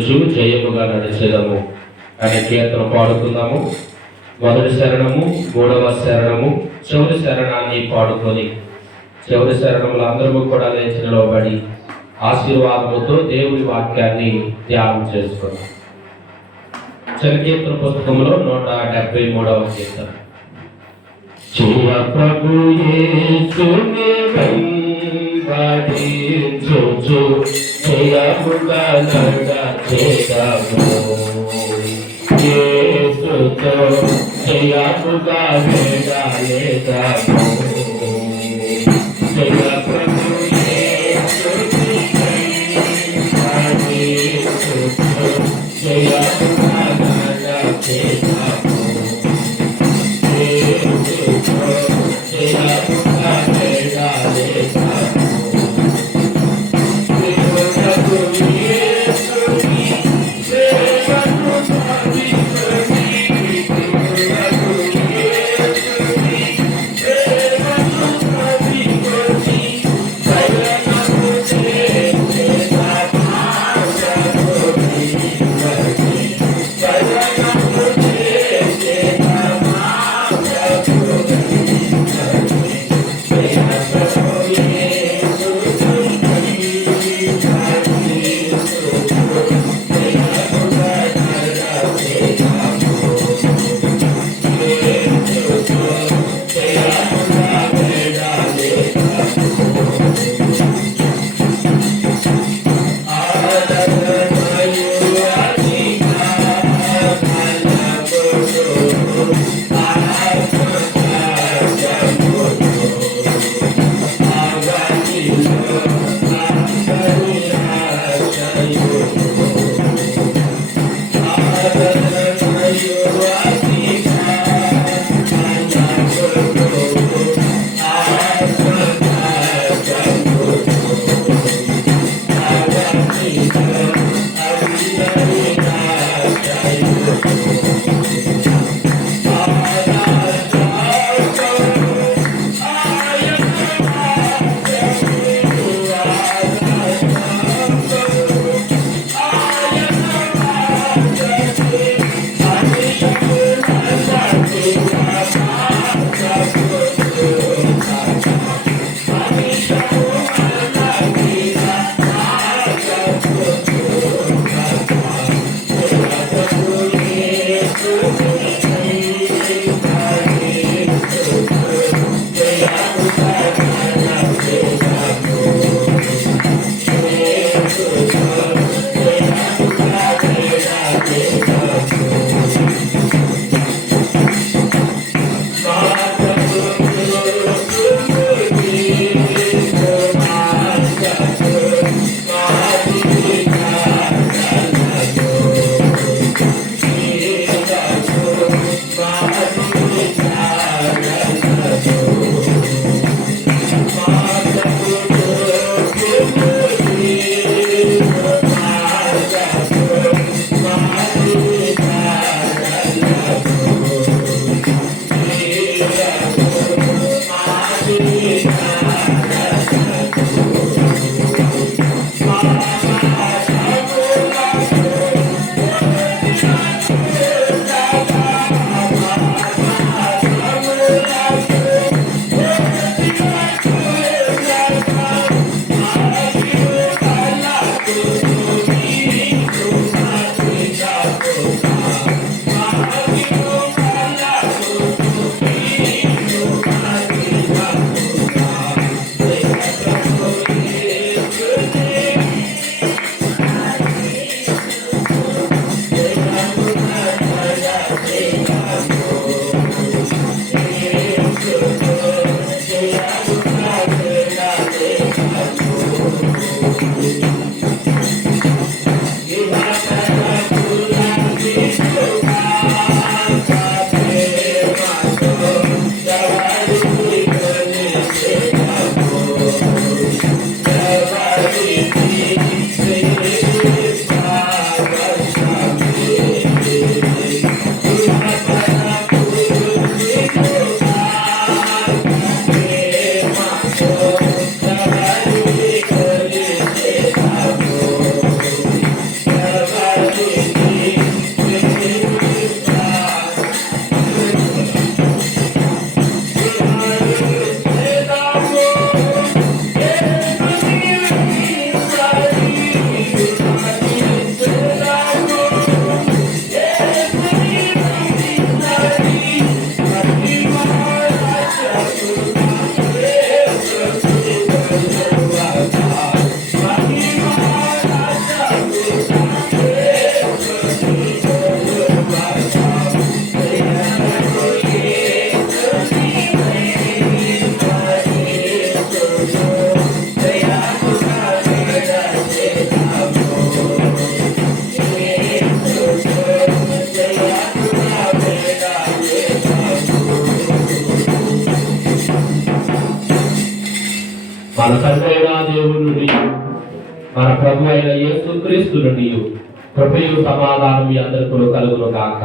జయముగా నడిచేదము అనే కీర్తన పాడుకుందాము. మొదటి శరణము, మూడవ శరణము, చివరి శరణాన్ని పాడుకొని చివరి శరణములు అందరూ కూడా లేచి నిలవబడి ఆశీర్వాదముతో దేవుని వాక్యాన్ని ధ్యానం చేసుకున్నాం. సంకీర్తన పుస్తకంలో 173వ కీర్తన. చూడ ప్రభు యేసుని వెంబడించుచు జయముగా నడిచెదము. యేసుతో జయముగా వెడలెదము. జయ ప్రభు యేసుని వెంబడించుచు జయముగా నడిచెదము. మన తండ్రి దేవుడి నుండి మన ప్రభు అయిన యేసుక్రీస్తు నుండి కృపయు సమాధానం మీ అందరికీ కలుగును గాక.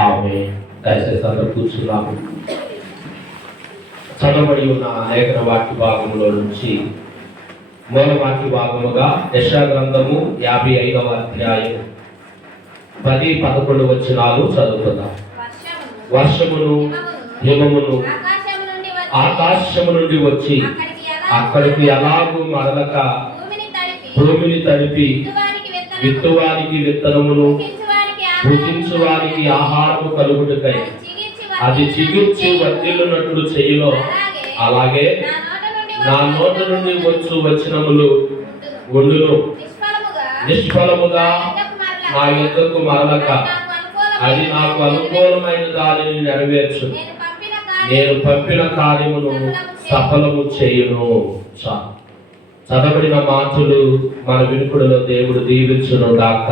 ఆమేన్. దయచేసి అందరూ కూర్చున్నాము. చదవబడి ఉన్న లేఖన వాక్య భాగంలో నుంచి మూల వాక్య భాగముగా యెషయా గ్రంథము 55వ అధ్యాయం 10-11 వచనాలు చదువుకుందాం. వర్షమును హిమమును ఆకాశము నుండి వచ్చి అక్కడికి ఎలాగూ మరలక భూమిని తడిపి విత్తువారికి విత్తనమును భుజించువారికి ఆహారము కలుగుటకై అది చిగిర్చి వర్ధిల్లునట్లు చేయును. అలాగే నా నోట నుండి వచ్చినములు ఉండును, నిష్ఫలముగా నా యుద్ధకు మరలక అది నాకు అనుకూలమైన దానిని నెరవేర్చు. నేను పంపిన కార్యమును సఫలము చేయును. చదవబడిన మాటలు మన వినుకుడిలో దేవుడు దీవించును గాక.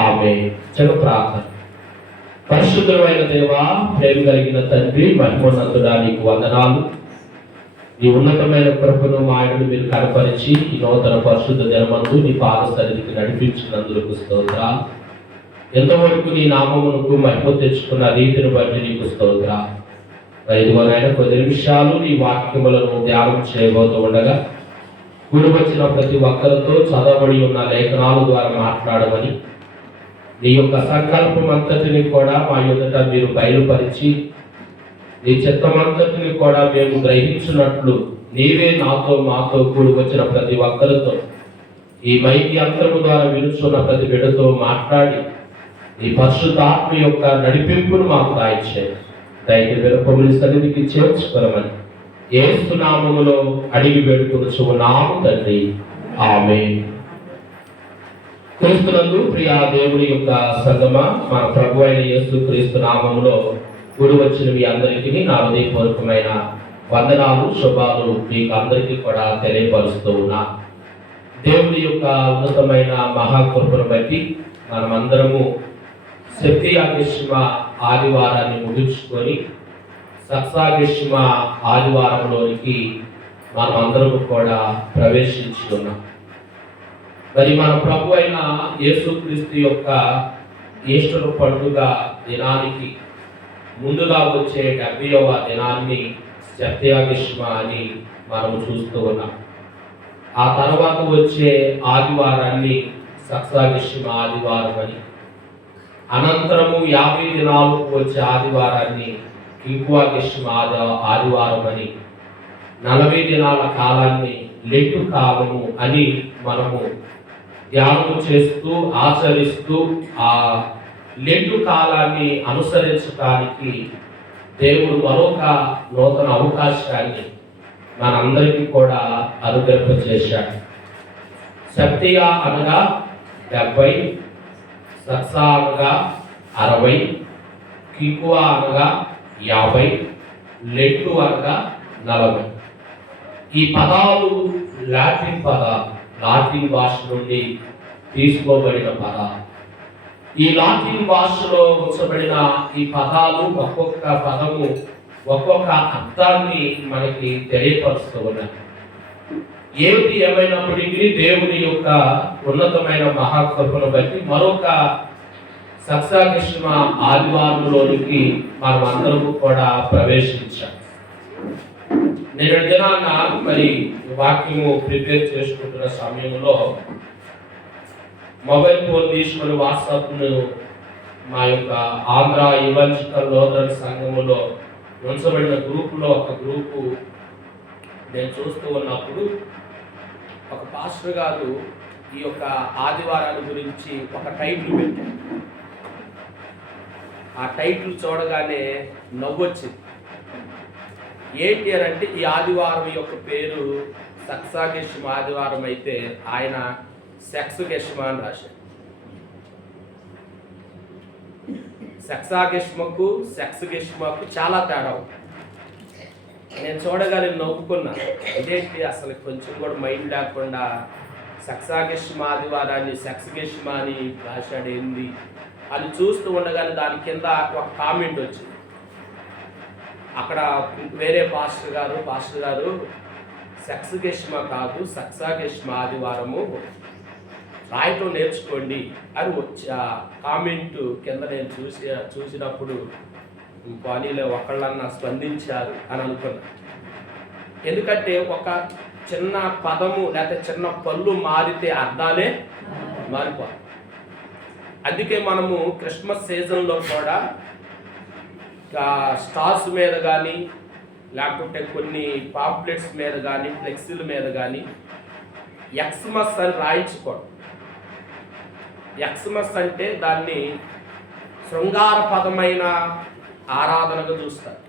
ఆమేన్. చిన్న ప్రార్థన. పరిశుద్ధమైన దేవా, ప్రేమ కలిగిన తండ్రి, మహిమోన్నతుడా, నీకు వందనాలు. నీ ఉన్నతమైన కృపను మా ఆయనను మీరు కనపరిచి ఈ నూతన పరిశుద్ధ దినమందు నీ పాద సన్నిధికి నడిపించినందుకు స్తోత్రాలు. ఎంతవరకు నీ నామమునకు మహిమ తెచ్చుకున్న రీతిని బట్టి నీకు స్తోత్రాలు. ఇదిగోనైనా కొద్ది నిమిషాలు నీ వాక్యములను ధ్యానం చేయబోతూ ఉండగా కూడి వచ్చిన ప్రతి ఒక్కరితో చదవబడి ఉన్న లేఖనాల ద్వారా మాట్లాడమని నీ యొక్క సంకల్పం అంతటిని కూడా మా ఎదుట మీరు బయలుపరిచి నీ చిత్తమంతటిని కూడా మేము గ్రహించినట్లు నీవే నాతో మాతో కూడి వచ్చిన ప్రతి ఒక్కరితో ఈ మైకి అంతము ద్వారా వినుచున్న ప్రతి బిడ్డతో మాట్లాడి నీ పరిశుద్ధాత్మ యొక్క నడిపింపును మాకు దాయిచ్చేయండి. దైవ విరపముని సన్నిధికి చేర్చుకోమని యేసు నామములో అడిగి వేడుకొనుచున్నాము తండ్రి. ఆమేన్. క్రీస్తునందు ప్రియ దేవుని యొక్క సంగమ, మన ప్రభు అయిన యేసుక్రీస్తు నామములో కూడి వచ్చిన మీ అందరికీ నా హృదయపూర్వకమైన వందనాలు, శుభాలు మీకు అందరికీ కూడా తెలియపరుస్తూ ఉన్నా. దేవుని యొక్క ఉన్నతమైన మహాకృపను బట్టి మనమందరము సప్తయాగశిమ ఆదివారాన్ని ముగించుకొని సత్సాగశిమ ఆదివారంలోనికి మనం అందరము కూడా ప్రవేశించుకున్నాం. మరి మన ప్రభు అయిన యేసుక్రీస్తు యొక్క ఈస్టర్ పండుగ దినానికి ముందుగా వచ్చే 70వ దినాన్ని సప్తయాగశిమ అని మనం చూస్తూ ఉన్నాం. ఆ తర్వాత వచ్చే ఆదివారాన్ని సత్సాగశిమ ఆదివారం అని, అనంతరము 50 దినాలకు వచ్చే ఆదివారాన్ని కింకువాగశిమ ఆదివారం అని, 40 దినాల కాలాన్ని లెట్టు కాలము అని మనము ధ్యానం చేస్తూ ఆచరిస్తూ ఆ లెట్టు కాలాన్ని అనుసరించడానికి దేవుడు మరొక నూతన అవకాశాన్ని మనందరికీ కూడా అనుగ్రహింపచేశాడు. సప్తిగా అనగా 70, సత్సా అనగా 60, కికువా అనగా 50, లెట్టు అనగా 40. ఈ పదాలు లాటిన్ పదాలు, లాటిన్ భాష నుండి తీసుకోబడిన పదాలు. ఈ లాటిన్ భాషలో ఉంచబడిన ఈ పదాలు ఒక్కొక్క పదము ఒక్కొక్క అర్థాన్ని మనకి తెలియపరుస్తూ ఉన్నాయి. ఏది ఏమైనప్పటికీ దేవుని యొక్క ఉన్నతమైన మహాకృపను బట్టి మరొక సత్సాగశిమ ఆదివారంలోనికి మనం అందరము కూడా ప్రవేశించాం. నేను దినాన మరి వాక్యము ప్రిపేర్ చేసుకుంటున్న సమయంలో మొబైల్ ఫోన్ తీసుకుని వాట్సాప్ను మా యొక్క ఆంధ్ర ఇవాంజలికల్ లూథరన్ సంఘములో ఉంచబడిన గ్రూపులో ఒక గ్రూపు నేను చూస్తూ ఉన్నప్పుడు ఒక పాస్టర్ గారు ఈ యొక్క ఆదివారాల గురించి ఒక టైటిల్ పెట్టారు. ఆ టైటిల్ చూడగానే నవ్వొచ్చింది. ఏంటి అని అంటే, ఈ ఆదివారం యొక్క పేరు సత్సాగశిమ ఆదివారం అయితే ఆయన సెక్స్గశిమ అని రాశాడు. సెక్సాగశిమకు సెక్స్గశిమకు చాలా తేడా ఉంది. నేను చూడగానే నవ్వుకున్నా. ఇదేంటి అసలు కొంచెం కూడా మైండ్ లేకుండా సత్సాగశిమ ఆదివారాన్ని సెక్స్గశిమ అని రాశాడు ఏంది అని చూస్తూ ఉండగానే దాని కింద ఒక కామెంట్ వచ్చింది. అక్కడ వేరే పాస్టర్ గారు సెక్సగెష్మ కాదు, సక్సాగెష్మ ఆదివారము రాయటం నేర్చుకోండి అని వచ్చి ఆ కామెంట్ కింద నేను చూసినప్పుడు పానీలో ఒకళ్ళన్నా స్పందించారు అని అనుకున్నాను. ఎందుకంటే ఒక చిన్న పదము లేకపోతే చిన్న పళ్ళు మారితే అర్థాలే మారిపోతాయి. అందుకే మనము క్రిస్మస్ సీజన్లో కూడా స్టార్స్ మీద కానీ లేకపోతే కొన్ని పాంప్లెట్స్ మీద కానీ ఫ్లెక్సీల మీద కానీ ఎక్స్మస్ అని రాయించుకోవడం. ఎక్స్మస్ అంటే దాన్ని శృంగారపదమైన ఆరాధనగా చూస్తారు.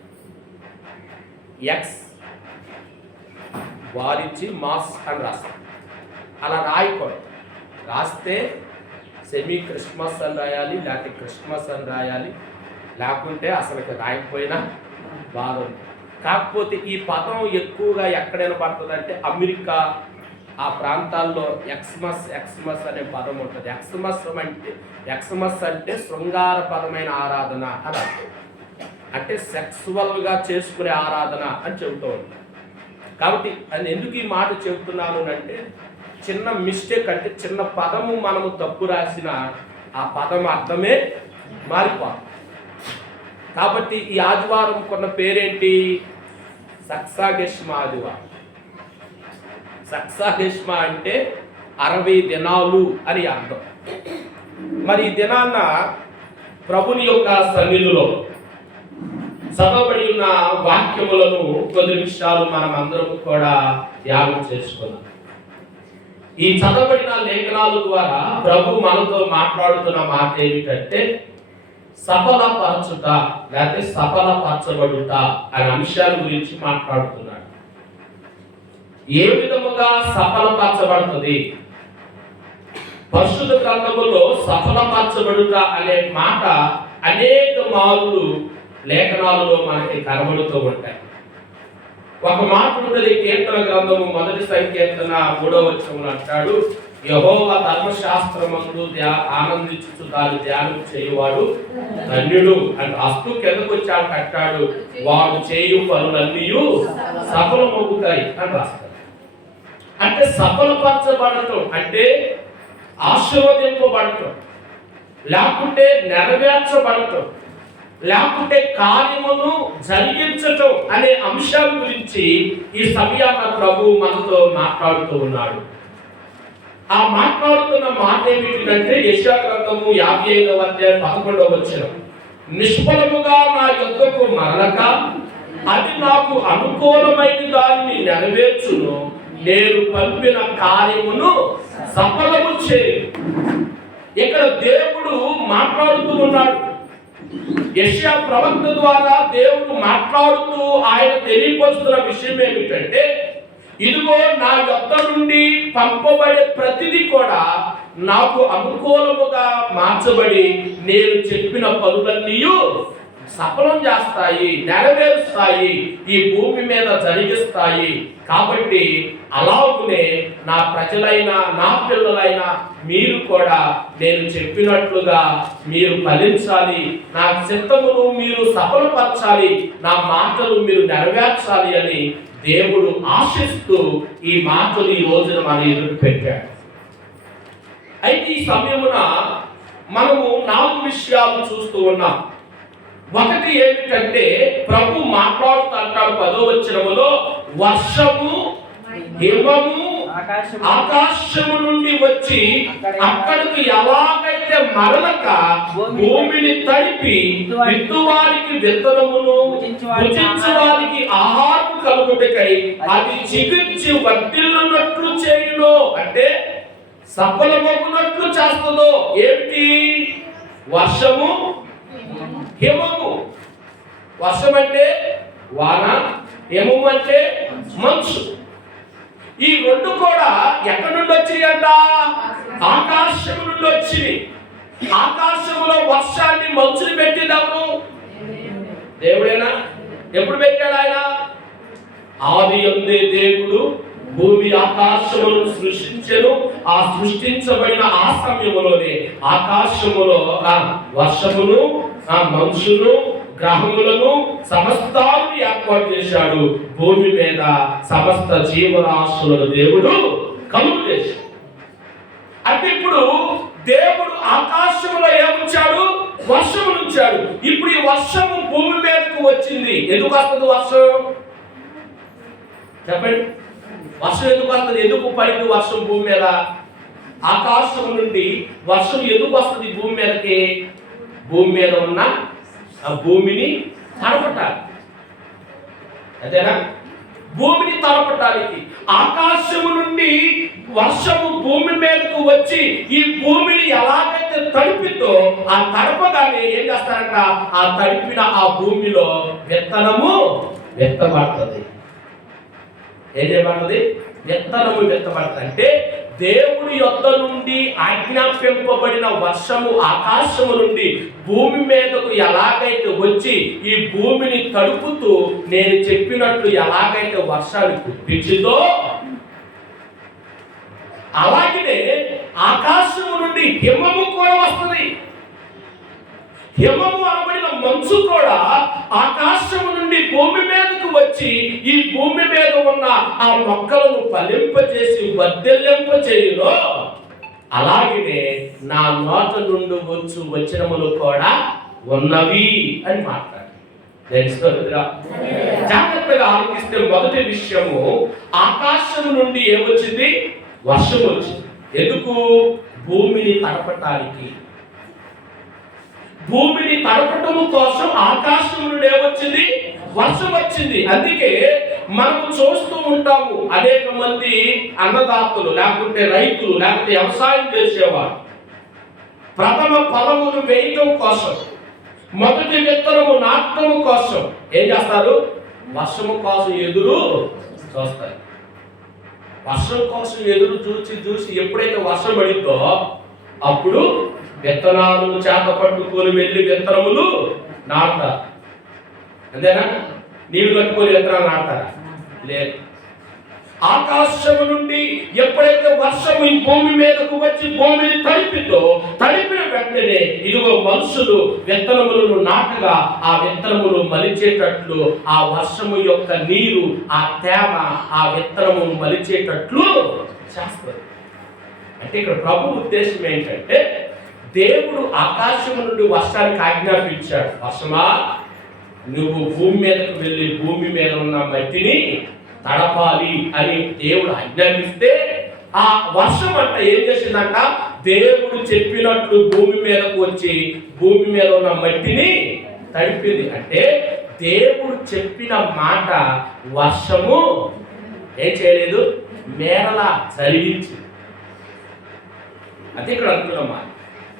ఎక్స్ వారించి మాస్ అని రాస్తారు. అలా రాయకూడదు. రాస్తే సెమీ క్రిస్మస్ అని రాయాలి, లేకపోతే క్రిస్మస్ అని రాయాలి, లేకుంటే అసలుకి రాయకపోయినా బాధ ఉంది. కాకపోతే ఈ పదం ఎక్కువగా ఎక్కడైనా పడుతుందంటే అమెరికా ఆ ప్రాంతాల్లో ఎక్స్మస్ అనే పదం ఉంటుంది. ఎక్స్మస్ అంటే శృంగారపరమైన ఆరాధన అని అర్థం. అంటే సెక్సువల్గా చేసుకునే ఆరాధన అని చెబుతూ ఉంటాం. కాబట్టి అది ఎందుకు ఈ మాట చెబుతున్నాను అంటే చిన్న మిస్టేక్, అంటే చిన్న పదము మనము తప్పు రాసిన ఆ పదం అర్థమే మారిపోతుంది. కాబట్టి ఈ ఆదివారం కొన్న పేరేంటి? సక్సాగెష్మ ఆదివారం. సక్సాగెష్మ అంటే 60 దినాలు అని అర్థం. మరి ఈ దినాన్న ప్రభుని యొక్క సన్నిధిలో చదవబడి ఉన్న వాక్యములను కొద్ది నిమిషాలు మనం అందరం కూడా ధ్యానం చేసుకున్నాం. ఈ చదవబడిన లేఖనాల ద్వారా ప్రభు మనతో మాట్లాడుతున్న మాట ఏమిటంటే సఫలపరచుట లేకపోతే సఫలపరచబడుట అనే అంశాల గురించి మాట్లాడుతున్నాడు. ఏ విధముగా సఫలపరచబడుతుంది? పరిశుద్ధ గ్రంథములో సఫలపరచబడుట అనే మాట అనేక మార్లు లేఖనాలలో మనకి కనబడుతూ ఉంటాయి. ఒక మాట ఉంటుంది, కీర్తన గ్రంథము 1వ సంకీర్తన 3వ వచనములో అంటాడు, యెహోవా ధర్మశాస్త్రమందు ఆనందించుచు దాన్ని ధ్యానం చేయువాడు ధన్యుడు అని రాస్తూ కిందకు వచ్చాడు అంటాడు, వాడు చేయు పనులన్నీ సఫలమవుతాయి అని రాస్తాడు. అంటే సఫలపరచబడటం అంటే ఆశీర్వదింపబడటం, లేకుంటే నెరవేర్చబడటం, లేకుంటే కార్యమును జరిగించటం అనే అంశాల గురించి ఈ సమయాన ప్రభు మనతో మాట్లాడుతూ ఉన్నాడు. ఆ మాట్లాడుతున్న మాట ఏమిటంటే యెషయా గ్రంథము 55వ అధ్యాయం 11వ వచనం, నిష్ఫలముగా నా యొద్దకు మరలక అది నాకు అనుకూలమైన దానిని నెరవేర్చును, నేను పంపిన కార్యమును సఫలము చేయు. ఇక్కడ దేవుడు మాట్లాడుతూ ఉన్నాడు. యెషయా ప్రవక్త ద్వారా దేవుడు మాట్లాడుతూ ఆయన తెలియపరుస్తున్న విషయం ఏమిటంటే, ఇదిగో నా యొద్ద నుండి పంపబడే ప్రతిదీ కూడా నాకు అనుకూలముగా మార్చబడి నేను చెప్పిన పనులన్నీ సఫలం చేస్తాయి, నెరవేరుస్తాయి, ఈ భూమి మీద జరిగిస్తాయి. కాబట్టి అలాగునే నా ప్రజలైన నా పిల్లలైన మీరు కూడా నేను చెప్పినట్లుగా మీరు ఫలించాలి, నా చిత్తమును మీరు సఫలపరచాలి, నా మాటలు మీరు నెరవేర్చాలి అని దేవుడు ఆశిస్తూ ఈ మాటలు ఈ రోజున మన ఎదురు పెట్టాడు. అయితే ఈ సమయమున మనము 4 విషయాలు చూస్తూ ఉన్నాం. ఒకటి ఏమిటంటే ప్రభు మాట్లాడుతూ అంటాడు 10వ వచనములో, వర్షము హిమము ఆకాశము నుండి వచ్చి అక్కడికి ఎలాగైతే మరలక భూమిని తడిపి విత్తువారికి విత్తనమును భుజించువారికి ఆహారం కలుగుటకై అది చిగురించి వర్ధిల్లునట్లు చేయును. అంటే సఫలమగునట్లు చేస్తుందో ఏమిటి? వర్షము హిమము. వర్షం అంటే వాన, హిమము అంటే మంచు. ఈ రెండు కూడా ఎక్కడి నుండి వచ్చినాయంట? ఆకాశం నుండి వచ్చింది. ఆకాశంలో వర్షాన్ని మంచుని పెట్టినప్పుడు దేవుడేనా? ఎప్పుడు పెట్టాడు ఆయన? ఆది యందే దేవుడు భూమి ఆకాశములను సృష్టించెను. ఆ సృష్టించబడిన ఆ సమయంలోనే ఆకాశములో వర్షమును, మంచును, గ్రహములను సమస్తాలను ఏర్పాటు చేశాడు. భూమి మీద సమస్త జీవరాశులను దేవుడు కలుగు చేశాడు. అంటే ఇప్పుడు దేవుడు ఆకాశంలో ఏముంచాడు? వర్షమును ఉంచాడు. ఇప్పుడు ఈ వర్షము భూమి మీదకు వచ్చింది. ఎందుకు వస్తుంది వర్షం? చెప్పండి. వర్షం ఎందుకు వస్తుంది? ఎందుకు పడింది వర్షం భూమి మీద? ఆకాశం నుండి వర్షం ఎందుకు వస్తుంది భూమి మీదకి? భూమి మీద ఉన్న ఆ భూమిని తడపటాలి. అదేనా? భూమిని తడపటానికి ఆకాశము నుండి వర్షము భూమి మీదకు వచ్చి ఈ భూమిని ఎలాగైతే తడిపితో ఆ తడపగానే ఏం చేస్తారంట? ఆ తడిపిన ఆ భూమిలో విత్తనము విత్తబడుతుంది. ఏం చేయబడుతుంది? విత్తనము విత్తబడుతుంది. అంటే దేవుడి యొద్ద నుండి ఆజ్ఞాపింపబడిన వర్షము ఆకాశము నుండి భూమి మీదకు ఎలాగైతే వచ్చి ఈ భూమిని తడుపుతూ నేను చెప్పినట్లు ఎలాగైతే వర్షాలు కురిపించిందో, అలాగనే ఆకాశము నుండి హిమము కూడా వస్తుంది. హిమము అనబడిన మంచు కూడా ఆకాశము నుండి భూమి మీదకు వచ్చి ఈ భూమి మీద ఉన్న ఆ మొక్కలను ఫలింపచేసి వర్ధిల్లింప చేయును. అలాగనే నా నోట నుండి వచనములు కూడా ఉన్నవి అని మాట్లాడు. జాగ్రత్తగా ఆలోచిస్తే మొదటి విషయము, ఆకాశము నుండి ఏమొచ్చింది? వర్షం వచ్చింది. ఎందుకు? భూమిని తడపటానికి. భూమిని తడపటము కోసం ఆకాశం నుండి ఏమొచ్చింది? వర్షం వచ్చింది. అందుకే మనము చూస్తూ ఉంటాము అనేక మంది అన్నదాతలు, లేకుంటే రైతులు, లేకపోతే వ్యవసాయం చేసేవారు ప్రథమ ఫలములు వేయటం కోసం, మొదటి విత్తనము నాటడం కోసం ఏం చేస్తారు? వర్షము కోసం ఎదురు చూస్తారు. వర్షం కోసం ఎదురు చూసి ఎప్పుడైతే వర్షం పడిందో అప్పుడు విత్తనాలను చేత పట్టుకొని వెళ్ళి విత్తనములు నాటుతారు. అంతేనా? నీళ్లు కట్టుకొని విత్తనాలు నాటుతారా? లేదు. ఆకాశము నుండి ఎప్పుడైతే వర్షము ఈ భూమి మీదకు వచ్చి భూమిని తడిపితో, తడిపిన వెంటనే ఇదిగో మనుషులు విత్తనములను నాటగా ఆ విత్తనములు మలిచేటట్లు ఆ వర్షము యొక్క నీరు, ఆ తేమ ఆ విత్తనము మలిచేటట్లు చేస్తారు. అంటే ఇక్కడ ప్రభు ఉద్దేశం ఏంటంటే, దేవుడు ఆకాశము నుండి వర్షానికి ఆజ్ఞాపించాడు. వర్షమా, నువ్వు భూమి మీదకు వెళ్ళి భూమి మీద ఉన్న మట్టిని తడపాలి అని దేవుడు ఆజ్ఞాపిస్తే ఆ వర్షం అంట ఏం చేసిందంట? దేవుడు చెప్పినట్లు భూమి మీదకు వచ్చి భూమి మీద ఉన్న మట్టిని తడిపింది. అంటే దేవుడు చెప్పిన మాట వర్షము ఏం చేయలేదు? మేరలా జరిగించింది. అది ఇక్కడ అంటున్న మాట.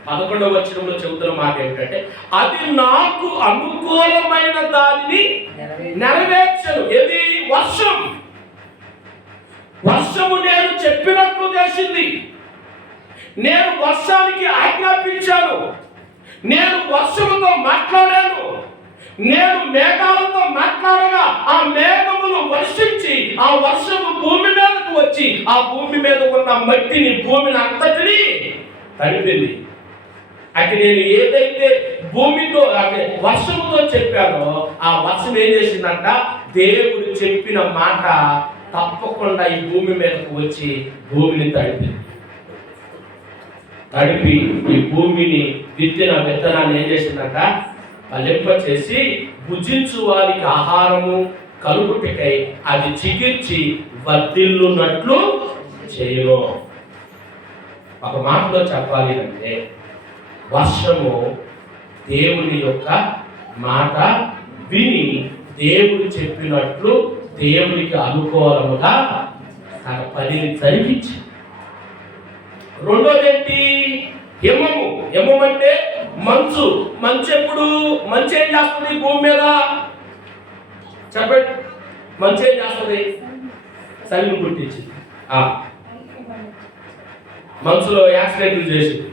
11వ వచనంలో చెబుతున్న మాట ఏమిటంటే, అది నాకు అనుకూలమైన దానిని నెరవేర్చను. ఏది? వర్షం. వర్షము నేను చెప్పినట్లు చేసింది. నేను వర్షానికి ఆజ్ఞాపించాను. నేను వర్షముతో మాట్లాడాను. నేను మేఘాలతో మాట్లాడగా ఆ మేఘములు వర్షించి ఆ వర్షము భూమి మీదకు వచ్చి ఆ భూమి మీద ఉన్న మట్టిని, భూమిని అంతటిని తడిపింది. అంటే నేను ఏదైతే భూమితో అంటే వర్షముతో చెప్పానో ఆ వర్షం ఏం చేసిందంట? దేవుడు చెప్పిన మాట తప్పకుండా ఈ భూమి మీదకు వచ్చి భూమిని తడిపి ఈ భూమిని విత్తిన విత్తనాన్ని ఏం చేసిందంట? ఫలింప చేసి భుజించు వారికి ఆహారము కలుగుటకై అది చిగిర్చి వర్ధిల్లునట్లు చేయను. ఒక మాటలో చెప్పాలి అంటే, వర్షము దేవుని యొక్క మాట విని దేవుడు చెప్పినట్లు దేవునికి అనుకూలముగా తన పనిని జరిగించి. రెండోది ఏంటి? హిమము. హిమం అంటే మంచు. మంచు ఎప్పుడు? మంచు ఏం చేస్తుంది భూమి మీద? చెప్పండి. మంచు ఏం చేస్తుంది? చలిని పుట్టించింది. మంచులో యాక్సిడెంట్లు చేసింది.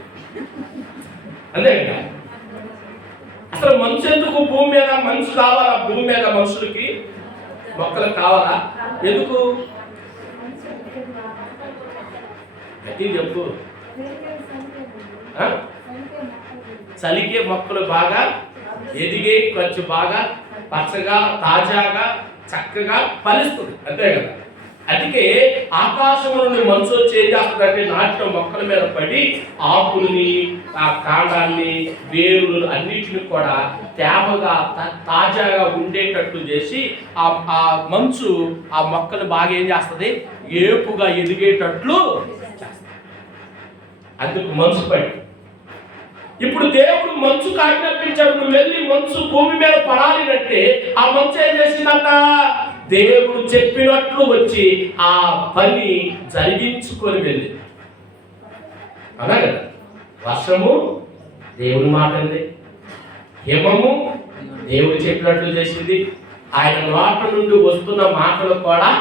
అంతే కదా? అసలు మంచు ఎందుకు భూమి మీద? మంచు కావాలా భూమి మీద? మనుషులకి, మొక్కలకు కావాలా? ఎందుకు? గట్టి చెప్పు. చలికే మొక్కలు బాగా ఎదిగే కొంచెం బాగా పచ్చగా తాజాగా చక్కగా ఫలిస్తుంది, అంతే కదా. అందుకే ఆకాశం నుండి మంచు వచ్చి ఏం చేస్తుందంటే నాటిన మొక్కల మీద పడి ఆకుల్ని, ఆ కాండాన్ని, వేరులు అన్నిటిని కూడా తేమగా తాజాగా ఉండేటట్టు చేసి ఆ మంచు ఆ మొక్కలు బాగా ఏం చేస్తుంది, ఏపుగా ఎదిగేటట్లు చేస్తుంది. అందుకు మంచు పడి. ఇప్పుడు దేవుడు మంచుకు ఆజ్ఞాపించాడు, నువ్వు వెళ్ళి మంచు భూమి మీద పడాలి అంటే ఆ మంచు ఏం చేసిందంట, దేవుడు చెప్పినట్లు వచ్చి ఆ పని జరిగించుకొని వెళ్ళి. అలా కదా, వర్షము దేవుని మాట ఉంది, హిమము దేవుడు చెప్పినట్లు చేసింది, ఆయన నోట నుండి వస్తున్న మాటలు కూడా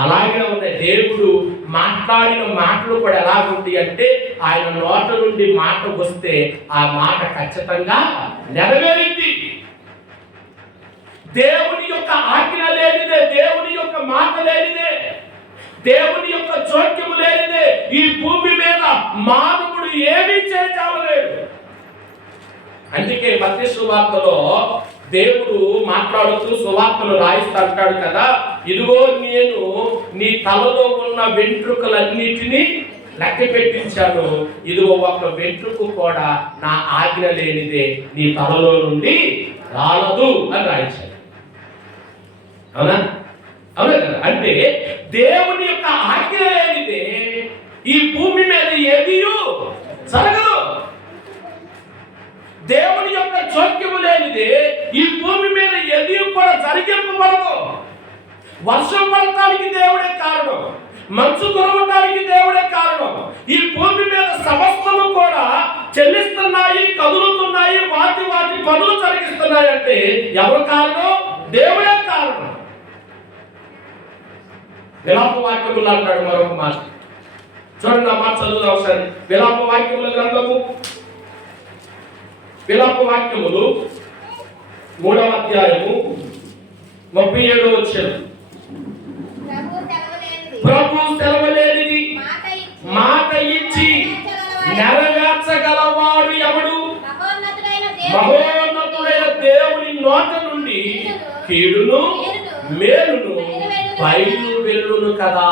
అలాగే ఉన్నాయి. దేవుడు మాట్లాడిన మాటలు కూడా ఎలాగుంటాయి అంటే ఆయన నోట నుండి మాట వస్తే ఆ మాట ఖచ్చితంగా నెరవేరింది. దేవుని యొక్క ఆజ్ఞ లేనిదే, దేవుని యొక్క మాట లేనిదే, దేవుని యొక్క జోక్యము లేనిదే ఈ భూమి మీద మానవుడు ఏమీ చేయలేడు. అందుకే మత్తయి సువార్తలో దేవుడు మాట్లాడుతూ సువార్తలు రాయిస్తూ అంటాడు కదా, ఇదిగో నేను నీ తలలో ఉన్న వెంట్రుకలన్నిటినీ లెక్క పెట్టించాను, ఇదిగో ఒక వెంట్రుకు కూడా నా ఆజ్ఞ లేనిదే నీ తలలో నుండి రాలదు అని రాయించాడు. అవునా అవునా కదా. అంటే దేవుని యొక్క ఆజ్ఞ లేనిదే ఈ భూమి మీద ఏదీ జరగదు. దేవుని యొక్క జోక్యము లేనిదే ఈ భూమి మీద ఏదీ కూడా జరిగింపబడదు. వర్షం పడటానికి దేవుడే కారణం, మంచు కురవటానికి దేవుడే కారణం. ఈ భూమి మీద సమస్తము కూడా చెల్లిస్తున్నాయి, కదులుతున్నాయి, వాటి పనులు జరిగిస్తున్నాయి అంటే ఎవరు కారణం? దేవుడే కారణం. విలాప వాక్యములు అంటాడు మరొక మాట, చూడండి ఆ మాట చదువుదాం ఒకసారి. విలాప వాక్యముల గ్రంథము, విలాప వాక్యములు 3వ అధ్యాయము 37వ వచనం. ప్రభు సెలవులేనిది మాట ఇచ్చి నెరవేర్చగలవాడు ఎవడు? మహోన్నతుడైన దేవుని నోట నుండి కీడును మేలును బయలు వెళ్ళును కదా.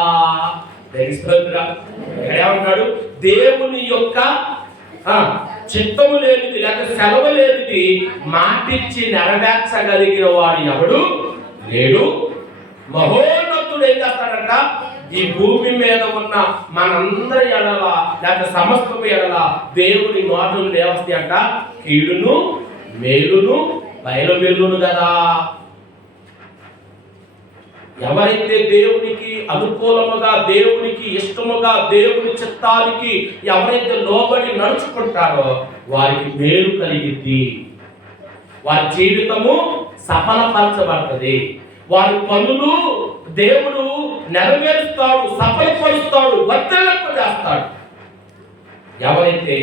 ఏమంటాడు? దేవుని యొక్క చిత్తము లేనిది లేక సెలవు లేనిది మాటిచ్చి నెరవేర్చగలిగిన వాడు ఎవడు లేడు. మహోన్నతుడు ఏం చేస్తాడంట, ఈ భూమి మీద ఉన్న మనందరి ఎడల లేక సమస్తము ఎడల దేవుని నోటలు లేవస్తాయి అంట, కీడును మేలును బయలు వెళ్ళును కదా. ఎవరైతే దేవునికి అనుకూలముగా, దేవునికి ఇష్టముగా, దేవుని చిత్తానికి ఎవరైతే లోబడి నడుచుకుంటారో వారికి మేలు కలిగిద్ది, వారి జీవితము సఫలపరచబడుతుంది, వారి పనులు దేవుడు నెరవేరుస్తాడు, సఫలపరుస్తాడు, వర్ధిల్లింప చేస్తాడు. ఎవరైతే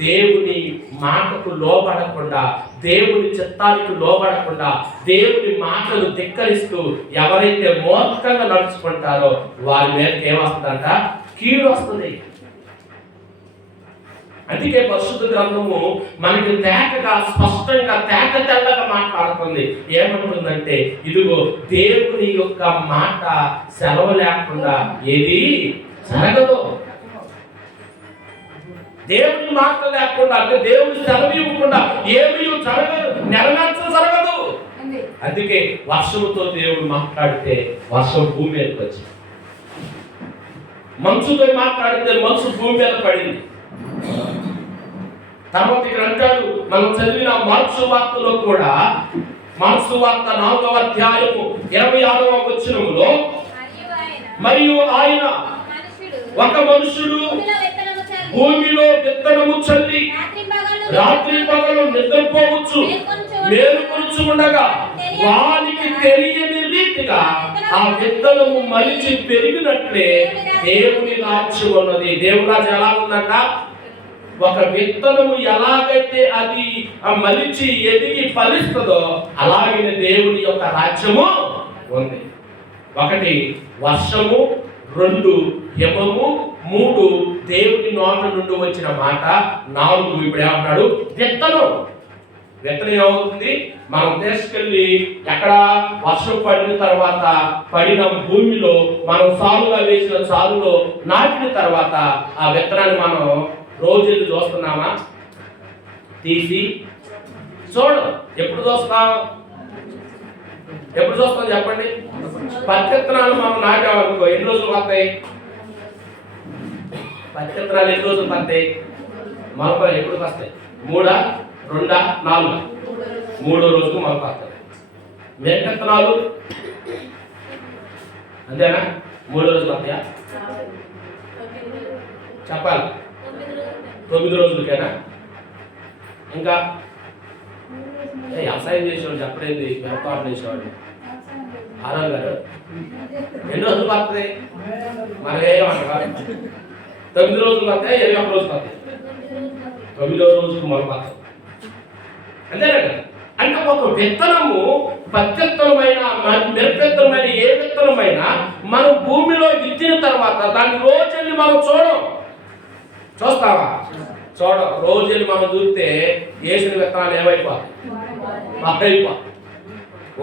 దేవుని మాటకు లోబడకుండా, దేవుని చిత్తానికి లోబడకుండా, దేవుని మాటలు ధిక్కరిస్తూ ఎవరైతే మూర్ఖంగా నడుచుకుంటారో వారి మీదకి ఏమొస్తుందంట, కీడు వస్తుంది. అందుకే పరిశుద్ధ గ్రంథము మనకి తేటగా స్పష్టంగా తేట తెల్లగా మాట్లాడుతుంది. ఏమంటుందంటే ఇదిగో దేవుని యొక్క మాట సెలవు లేకుండా ఏది జరగదు. దేవుని మాట లేకుండా అంటే దేవుని సెలవు ఇవ్వకుండా ఏమీ జరగదు, జరగదు. అందుకే వర్షముతో దేవుడు మాట్లాడితే వర్షం భూమి మీదకి వచ్చింది, మంచుతో మాట్లాడితే మంచు భూమి మీద పడింది. తర్వాత ఇక్కడ అంటాడు, మనం చదివిన మార్క్సు వార్తలో కూడా, మార్క్సు వార్త 4వ అధ్యాయము 26వ వచనములో, మరియు ఆయన ఒక మనుషుడు భూమిలో విత్తనము చల్లి రాత్రి పగలు నిద్రపోవచ్చు మేలుకొనుచు ఉండగా వానికి తెలియని రీతిగా ఆ విత్తనము మలిచి పెరిగినట్లే దేవుని రాజ్యం ఉన్నది. దేవుని రాజ్యం ఎలా ఉందంట? ఒక విత్తనము ఎలాగైతే అది మలిచి ఎదిగి ఫలిస్తుందో అలాగే దేవుని యొక్క రాజ్యము ఉంది. 1 వర్షము, 2 హిమము, 3 దేవుని నోట నుండి వచ్చిన మాట, 4 ఇప్పుడు ఏమంటాడు? విత్తనం. విత్తనం ఏమవుతుంది, మనం తీసుకెళ్ళి ఎక్కడ వర్షం పడిన తర్వాత పడిన భూమిలో మనం సాలుగా వేసిన సాలులో నాటిన తర్వాత ఆ విత్తనాన్ని మనం రోజు చూస్తున్నామా? తీసి చూడం. ఎప్పుడు చూస్తాం చెప్పండి. పత్తి విత్తనాలు మనం నాటామనుకో ఎన్ని రోజులు పడతాయి? పత్తి విత్తనాలు ఎన్ని రోజులు పడతాయి? మొలక ఎప్పుడు వస్తాయి? 3, 2, 4 3వ రోజుకు మొలక వస్తాయి. మిరప విత్తనాలు అంతేనా? 3వ రోజులు వస్తాయా? చెప్పాలి. 9 రోజులకేనా? ఇంకా వ్యవసాయం చేసేవాడు చెప్పలేదు, మిరపతోటలు వేసేవాడు. ఆరోగ్య గారు ఎన్ని రోజులు పడుతుంది? మనకేమంటారు? 9 రోజులు పడతాయి, 21 రోజులు పడతాయి. 9వ రోజుకు మొలక వస్తాయి. అంతేనా? అంటే ఒక విత్తనము, పత్తి విత్తనమైన మిరప విత్తనమైన ఏ విత్తనమైనా మనం భూమిలో విత్తిన తర్వాత దాన్ని రోజు మనం చూస్తావా? రోజు మనం చూస్తే వేసిన విత్తనాలు ఏమైపోతాయి?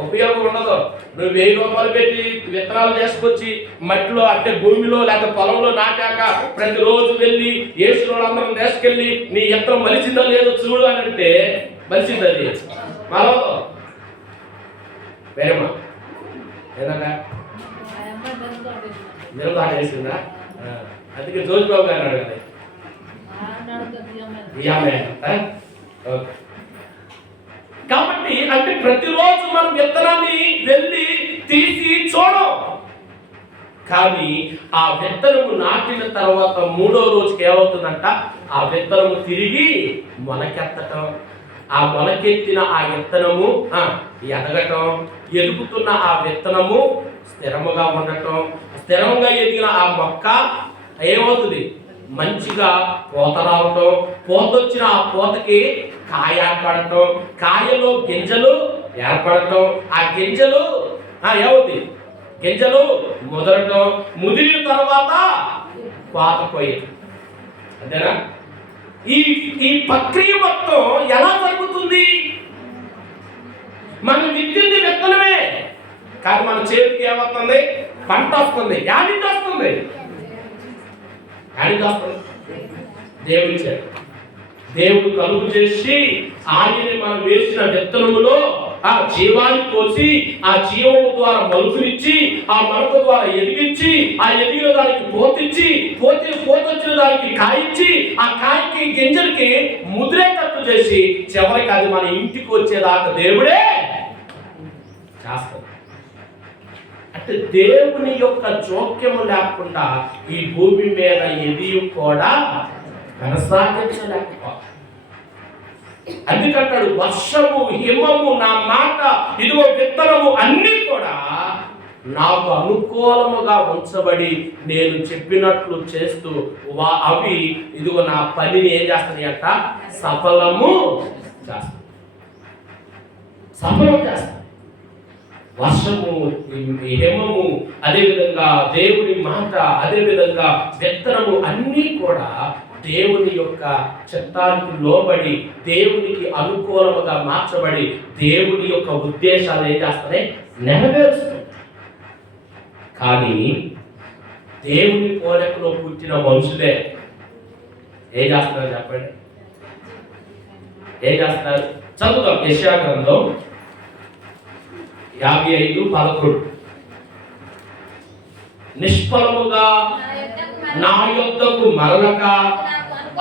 ఉపయోగం ఉండదు. నువ్వు 1000 రూపాయలు పెట్టి విత్తనాలు తీసుకొచ్చి మట్టిలో అంటే భూమిలో లేకపోతే పొలంలో నాటాక ప్రతిరోజు వెళ్ళి వేసిన వాళ్ళందరం తీసుకెళ్ళి నీ విత్తనం మలిచిందో లేదో చూడు అని అంటే మలిచింది అది మరో వేరేమా ఏదన్నా నిలదాట వేసిందా? అందుకే జోజిబాబు గారు అడగాలి. కాబట్టి అంటే ప్రతిరోజు మనం విత్తనాన్ని వెళ్ళి తీసి చూడం. కానీ ఆ విత్తనము నాటిన తర్వాత 3వ రోజుకి ఏమవుతుందంట? ఆ విత్తనము తిరిగి మొలకెత్తటం. ఆ మొలకెత్తిన ఆ విత్తనము ఎదగటం, ఎదుగుతున్న ఆ విత్తనము స్థిరముగా ఉండటం, స్థిరంగా ఎదిగిన ఆ మొక్క ఏమవుతుంది? మంచిగా పూత రావటం, పూత వచ్చిన ఆ పూతకి కాయ ఏర్పడటం, కాయలో గింజలు ఏర్పడటం, ఆ గింజలు ఏమవుతుంది? గింజలు ముదరటం, ముదిరిన తర్వాత కోత కోయటం. అంతేనా? ఈ ప్రక్రియ మొత్తం ఎలా జరుగుతుంది? మనం విత్తింది విత్తనమే, కానీ మన చేతికి ఏమవుతుంది? పంట వస్తుంది. యానికి వస్తుంది? దేవుడు కలుగు చేసి ఆయన్ని మనం వేసిన విత్తనములో ఆ జీవాన్ని పోసి ఆ జీవము ద్వారా మలుపునిచ్చి ఆ మలుపు ద్వారా ఎదిగించి ఆ ఎదిగిన దానికి పోతిచ్చి పోతొచ్చిన దానికి కాయించి ఆ కాయకి గింజలకి ముద్రేటట్టు చేసి చివరికి అది మన ఇంటికి వచ్చేదాకా దేవుడే చేస్తాడు. అంటే దేవుని యొక్క జోక్యము లేకుండా ఈ భూమి మీద ఏది కూడా కొనసాగించలేకపోతుంది. అందుకంటాడు వర్షము, హిమము, నా మాట, ఇదిగో విత్తనము అన్నీ కూడా నాకు అనుకూలముగా ఉంచబడి నేను చెప్పినట్లు చేస్తూ అవి ఇదిగో నా పనిని ఏం చేస్తాయి అంట? సఫలం చేస్తాయి. వర్షము, హిమము, అదేవిధంగా దేవుని మాట, అదేవిధంగా విత్తనము అన్నీ కూడా దేవుని యొక్క చిత్తానికి లోబడి దేవునికి అనుకూలముగా మార్చబడి దేవుని యొక్క ఉద్దేశాలు ఏం చేస్తాయి? నెరవేరుస్తుంది. కానీ దేవుని పోలికలో పుట్టిన మనుషులే ఏం చేస్తున్నారు చెప్పండి? ఏం చేస్తున్నారు? చదువుతాం. యెషయా గ్రంథం 55:11 నిష్ఫలముగా నా యొద్దకు మరలక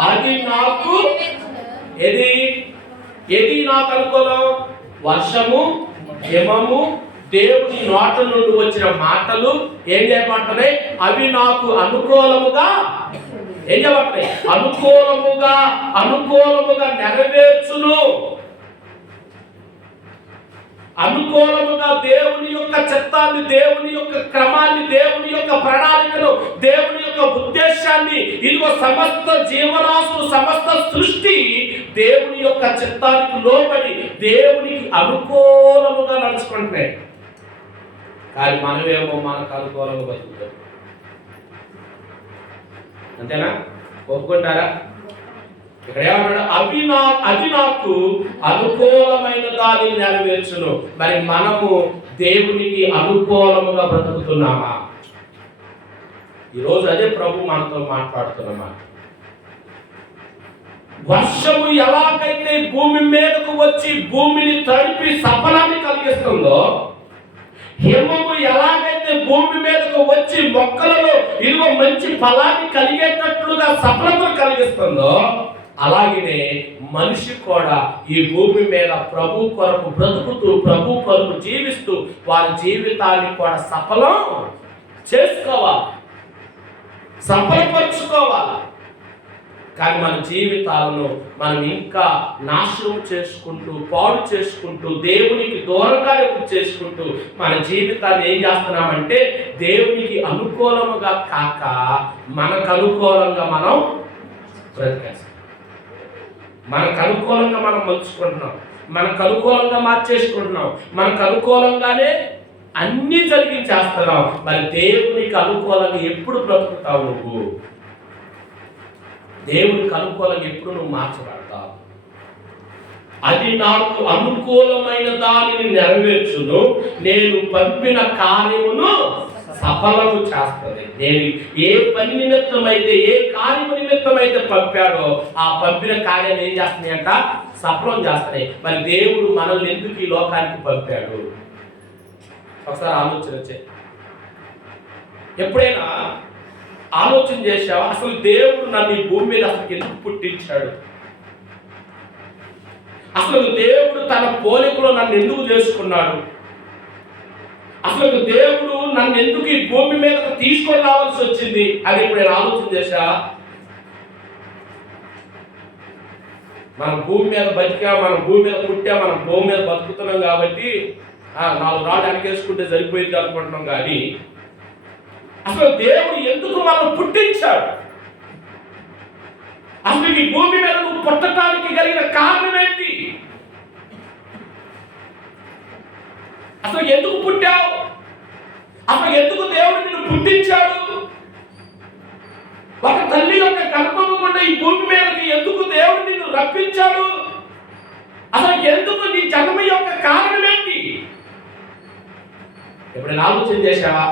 అది నాకు ఏది నాకు అనుకూలం? వర్షము, హిమము, దేవుని నోట నుండి వచ్చిన మాటలు ఏం చేయబడుతున్నాయి? అవి నాకు అనుకూలముగా ఏం చేయబడుతున్నాయి? అనుకూలముగా నెరవేర్చును. అనుకూలముగా దేవుని యొక్క చిత్తాన్ని, దేవుని యొక్క క్రమాన్ని, దేవుని యొక్క ప్రణాళికను, దేవుని యొక్క ఉద్దేశాన్ని, ఇదిగో సమస్త జీవరాశులు, సమస్త సృష్టి దేవుని యొక్క చిత్తానికి లోబడి దేవునికి అనుకూలముగా నడుచుకుంటున్నాయి. కానీ మనమేమో మనకు అనుకూలంగా బతుకుతాం. అంతేనా? ఒప్పుకుంటారా? ఇక్కడ ఏమంటాడు? అది నాకు అనుకూలమైన దానిని నెరవేర్చును. మరి మనము దేవునికి అనుకూలముగా బ్రతుకుతున్నామా? ఈరోజు అదే ప్రభు మనతో మాట్లాడుతున్నమా? వర్షము ఎలాగైతే భూమి మీదకు వచ్చి భూమిని తడిపి సఫలాన్ని కలిగిస్తుందో, హిమము ఎలాగైతే భూమి మీదకు వచ్చి మొక్కలలో ఇదిగో మంచి ఫలాన్ని కలిగేటట్లుగా సఫలతను కలిగిస్తుందో, అలాగనే మనిషి కూడా ఈ భూమి మీద ప్రభు కొరకు బ్రతుకుతూ ప్రభు కొరకు జీవిస్తూ వారి జీవితాన్ని కూడా సఫలం చేసుకోవాలి, సఫలపరుచుకోవాలి. కానీ మన జీవితాలను మనం ఇంకా నాశనం చేసుకుంటూ పాడు చేసుకుంటూ దేవునికి దూరంగానే చేసుకుంటూ మన జీవితాన్ని ఏం చేస్తున్నామంటే దేవునికి అనుకూలముగా కాక మనకు అనుకూలంగా మనం బ్రతికేస్తాం. మనకు అనుకూలంగా మనం మలుచుకుంటున్నాం, మనకు అనుకూలంగా మార్చేసుకుంటున్నాం, మనకు అనుకూలంగానే అన్నీ జరిగించేస్తున్నాం. మరి దేవునికి అనుకూలంగా ఎప్పుడు బ్రతుకుతావు నువ్వు? దేవునికి అనుకూలంగా ఎప్పుడు నువ్వు మార్చబడతావు? అది నాకు అనుకూలమైన దానిని నెరవేర్చును, నేను పంపిన కార్యమును సఫలము చేస్తుంది. నేను ఏ పని నిమిత్తం అయితే ఏ కార్యము నిమిత్తం అయితే పంపాడో ఆ పంపిన కార్యాన్ని ఏం చేస్తున్నాయి అంట? సఫలం చేస్తున్నాయి. మరి దేవుడు మనల్ని ఎందుకు ఈ లోకానికి పంపాడు? ఒకసారి ఆలోచన చేయి. ఎప్పుడైనా ఆలోచన చేశావా? అసలు దేవుడు నన్ను ఈ భూమి మీద అసలు ఎందుకు పుట్టించాడు? అసలు దేవుడు తన పోలికలో నన్ను ఎందుకు చేసుకున్నాడు? అసలు దేవుడు నన్ను ఎందుకు ఈ భూమి మీద తీసుకొని రావాల్సి వచ్చింది అని ఎప్పుడైనా ఆలోచన చేశావా? మనం భూమి మీద బతికా, మనం భూమి మీద పుట్టా, మనం భూమి మీద బతుకుతున్నాం కాబట్టి 4 రాళ్ళు వెనకేసుకుంటే సరిపోయింది అనుకుంటున్నాం. కానీ అసలు దేవుడు ఎందుకు మనం పుట్టించాడు? అసలు ఈ భూమి మీద నువ్వు పుట్టడానికి కలిగిన కారణం ఏంటి? అసలు ఎందుకు పుట్టావు? అసలు ఎందుకు దేవుడు నిన్ను పుట్టించాడు? ఒక తల్లి యొక్క గర్భము గుండా ఈ భూమి మీదకి ఎందుకు దేవుడు నిన్ను రప్పించాడు? అసలు ఎందుకు నీ జన్మ యొక్క కారణం ఏంటి? ఎప్పుడైనా ఆలోచన చేశావా?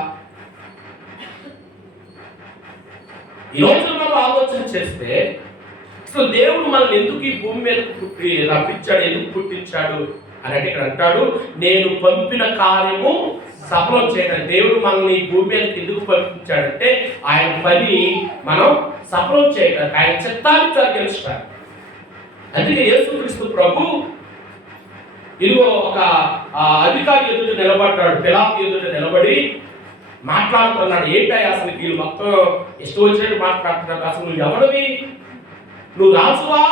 ఈ రోజు మనం ఆలోచన చేస్తే అసలు దేవుడు మనల్ని ఎందుకు ఈ భూమి మీదకు రప్పించాడు, ఎందుకు పుట్టించాడు అని అంటే ఇక్కడ అంటాడు, నేను పంపిన కార్యము సఫలం చేయడం. దేవుడు మనల్ని ఈ భూమి మీదకి ఎందుకు పంపించాడంటే ఆయన పని మనం సఫలం చేయడానికి, ఆయన చిత్తాన్ని జరిగించడానికి. అందుకే యేసుక్రీస్తు ప్రభు ఇదిగో ఒక అధికారి ఎదుట నిలబడ్డాడు, పిలాతు ఎదుట నిలబడి మాట్లాడుతున్నాడు. ఏంటయ్యా అసలు వీళ్ళు మొత్తం ఇష్టం వచ్చినట్టు మాట్లాడుతున్నారు, అసలు నువ్వు ఎవరివి? నువ్వు రాజువా?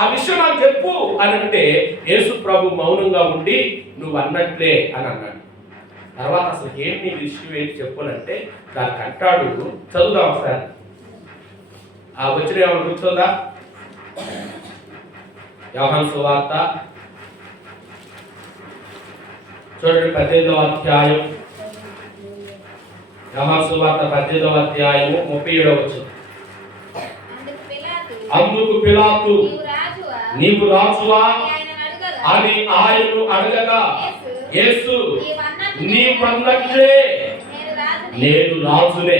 ఆ విషయం నాకు చెప్పు అని అంటే యేసు ప్రభు మౌనంగా ఉండి నువ్వు అన్నట్లే అని అన్నాడు. తర్వాత అసలు ఏంటి నీ విషయం ఏంటి చెప్పునంటే దానికి అంటాడు, చదువుదాం ఒకసారి. ఆ వచ్చిన ఏమన్నా కూర్చోదా? యోహాను సువార్త చూడండి 18వ అధ్యాయం. యోహాను సువార్త 18వ అధ్యాయము 37వ వచనం. అందుకు పిలాతు నీవు రాజువా అని ఆయనను అడగగా యేసు నీవన్నట్లే నేను రాజునే.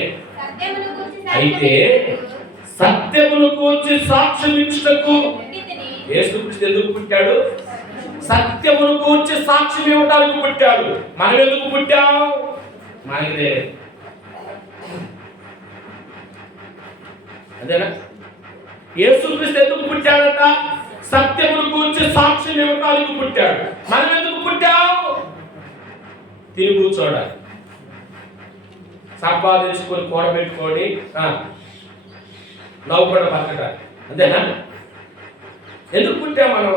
అయితే సత్యమును గూర్చి సాక్ష్యం ఇచ్చుటకు యేసుక్రీస్తు ఎందుకు పుట్టాడు? సత్యమును గూర్చి సాక్ష్యం ఇవ్వడానికి పుట్టాడు. మనం ఎందుకు పుట్టాం? మనకి అదేనా? యేసుక్రీస్తు ఎందుకు పుట్టాడట? సత్యమును గూర్చి సాక్ష్యం ఇవ్వడానికి పుట్టాడు. మనం ఎందుకు పుట్టాం? తిని కూర్చోడాలి, సంపాదించుకొని కూడబెట్టుకొని నవ్వుకుండా బతకడాలి. అంతేనా? ఎందుకు పుట్టాం మనం?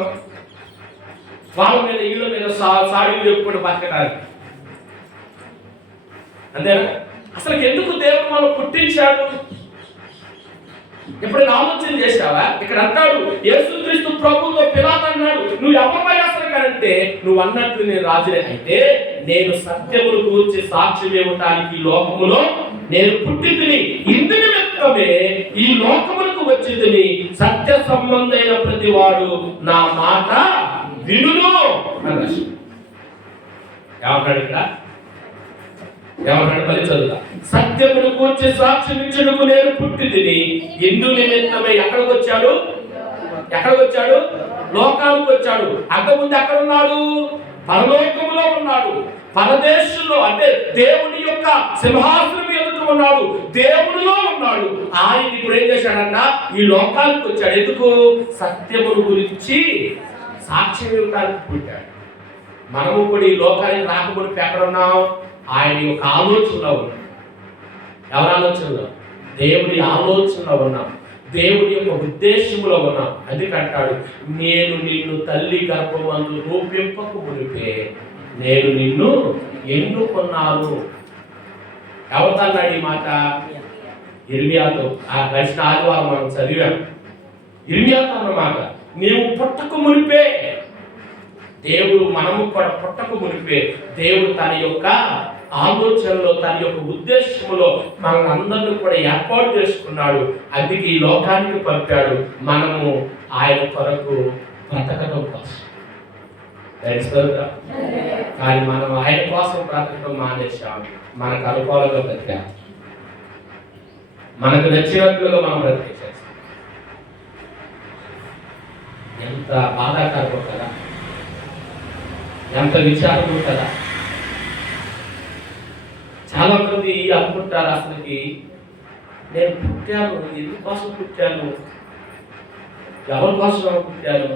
వాళ్ళ మీద ఈళ్ళ మీద సాడీలు చెప్పుకుంటూ బతకడానికి. అంతేనా? అసలు ఎందుకు దేవుడు మనం పుట్టించాడు? ఎప్పుడైనా ఆలోచన చేశావా? ఇక్కడ అంటాడు యేసుక్రీస్తు ప్రభువుతో పిలాతు అన్నాడు, నువ్వు ఎవరిపై అసలు కంటే నువ్వు అన్నట్లు నేను రాజునే. అయితే నేను సత్యమును గూర్చి సాక్ష్యం ఇవ్వటానికి లోకములో నేను పుట్టితిని, ఇందు నిమిత్తమే ఈ లోకములకు వచ్చింది, సత్య సంబంధమైన ప్రతి వాడు నా మాట వినును అన్నారు. ఏమన్నాడు ఇక్కడ? ఏమన్నాడు? మళ్ళీ చదువుతా. సత్యమును కూర్చి సాక్ష్యం ఇచ్చుటకు నేను పుట్టి తిని ఇందు నిమిత్తమై ఎక్కడికి వచ్చాడు? ఎక్కడికి వచ్చాడు? లోకానికి వచ్చాడు. అంతకుముందు ఎక్కడ ఉన్నాడు? పరలోకములో ఉన్నాడు. పరదేశంలో, అంటే దేవుని యొక్క సింహాసనం ఎదుట ఉన్నాడు, దేవునిలో ఉన్నాడు. ఆయన ఇప్పుడు ఏం చేశాడన్న? ఈ లోకానికి వచ్చాడు. ఎందుకు? సత్యమును గురించి సాక్ష్యం ఇవ్వడానికి పుట్టాడు. మనము కూడా ఈ లోకానికి రాకముందు ఎక్కడ ఉన్నాం? ఆయన యొక్క ఆలోచనలో ఉన్నాం. ఎవరి ఆలోచనలో? దేవుని ఆలోచనలో ఉన్నాం, దేవుని యొక్క ఉద్దేశంలో ఉన్నాం. అందుకంటాడు, నేను నిన్ను తల్లి గర్భమందు రూపింపకు మునిపే నేను నిన్ను ఎన్నుకున్నాను. ఎవరితో అన్నాడు ఈ మాట? ఇర్మియాతో. ఆ గడిచిన ఆదివారం మనం చదివాం. ఇర్మియాతో అన్నమాట. నీవు పుట్టకు మునిపే, దేవుడు మనము కూడా పుట్టకు మునిపే దేవుడు తన యొక్క ఆలోచనలో, తన యొక్క ఉద్దేశంలో మనల్ని అందరినీ కూడా ఏర్పాటు చేసుకున్నాడు. అందుకే ఈ లోకానికి పంపాడు, మనము ఆయన కొరకు బ్రతకడం కోసం. కానీ మనం ఆయన కోసం బ్రతకడం మానేశాం. మనకు అనుకూలంగా బ్రతికాం, మనకు నచ్చినట్లుగా మనం బ్రతికేసాం. ఎంత బాధాకరం కదా, ఎంత విచారం కదా. చాలా మంది అనుకుంటారు, అసలుకి నేను పుట్టాను, ఎందుకోసం పుట్టాను, ఎవరి కోసం పుట్టాను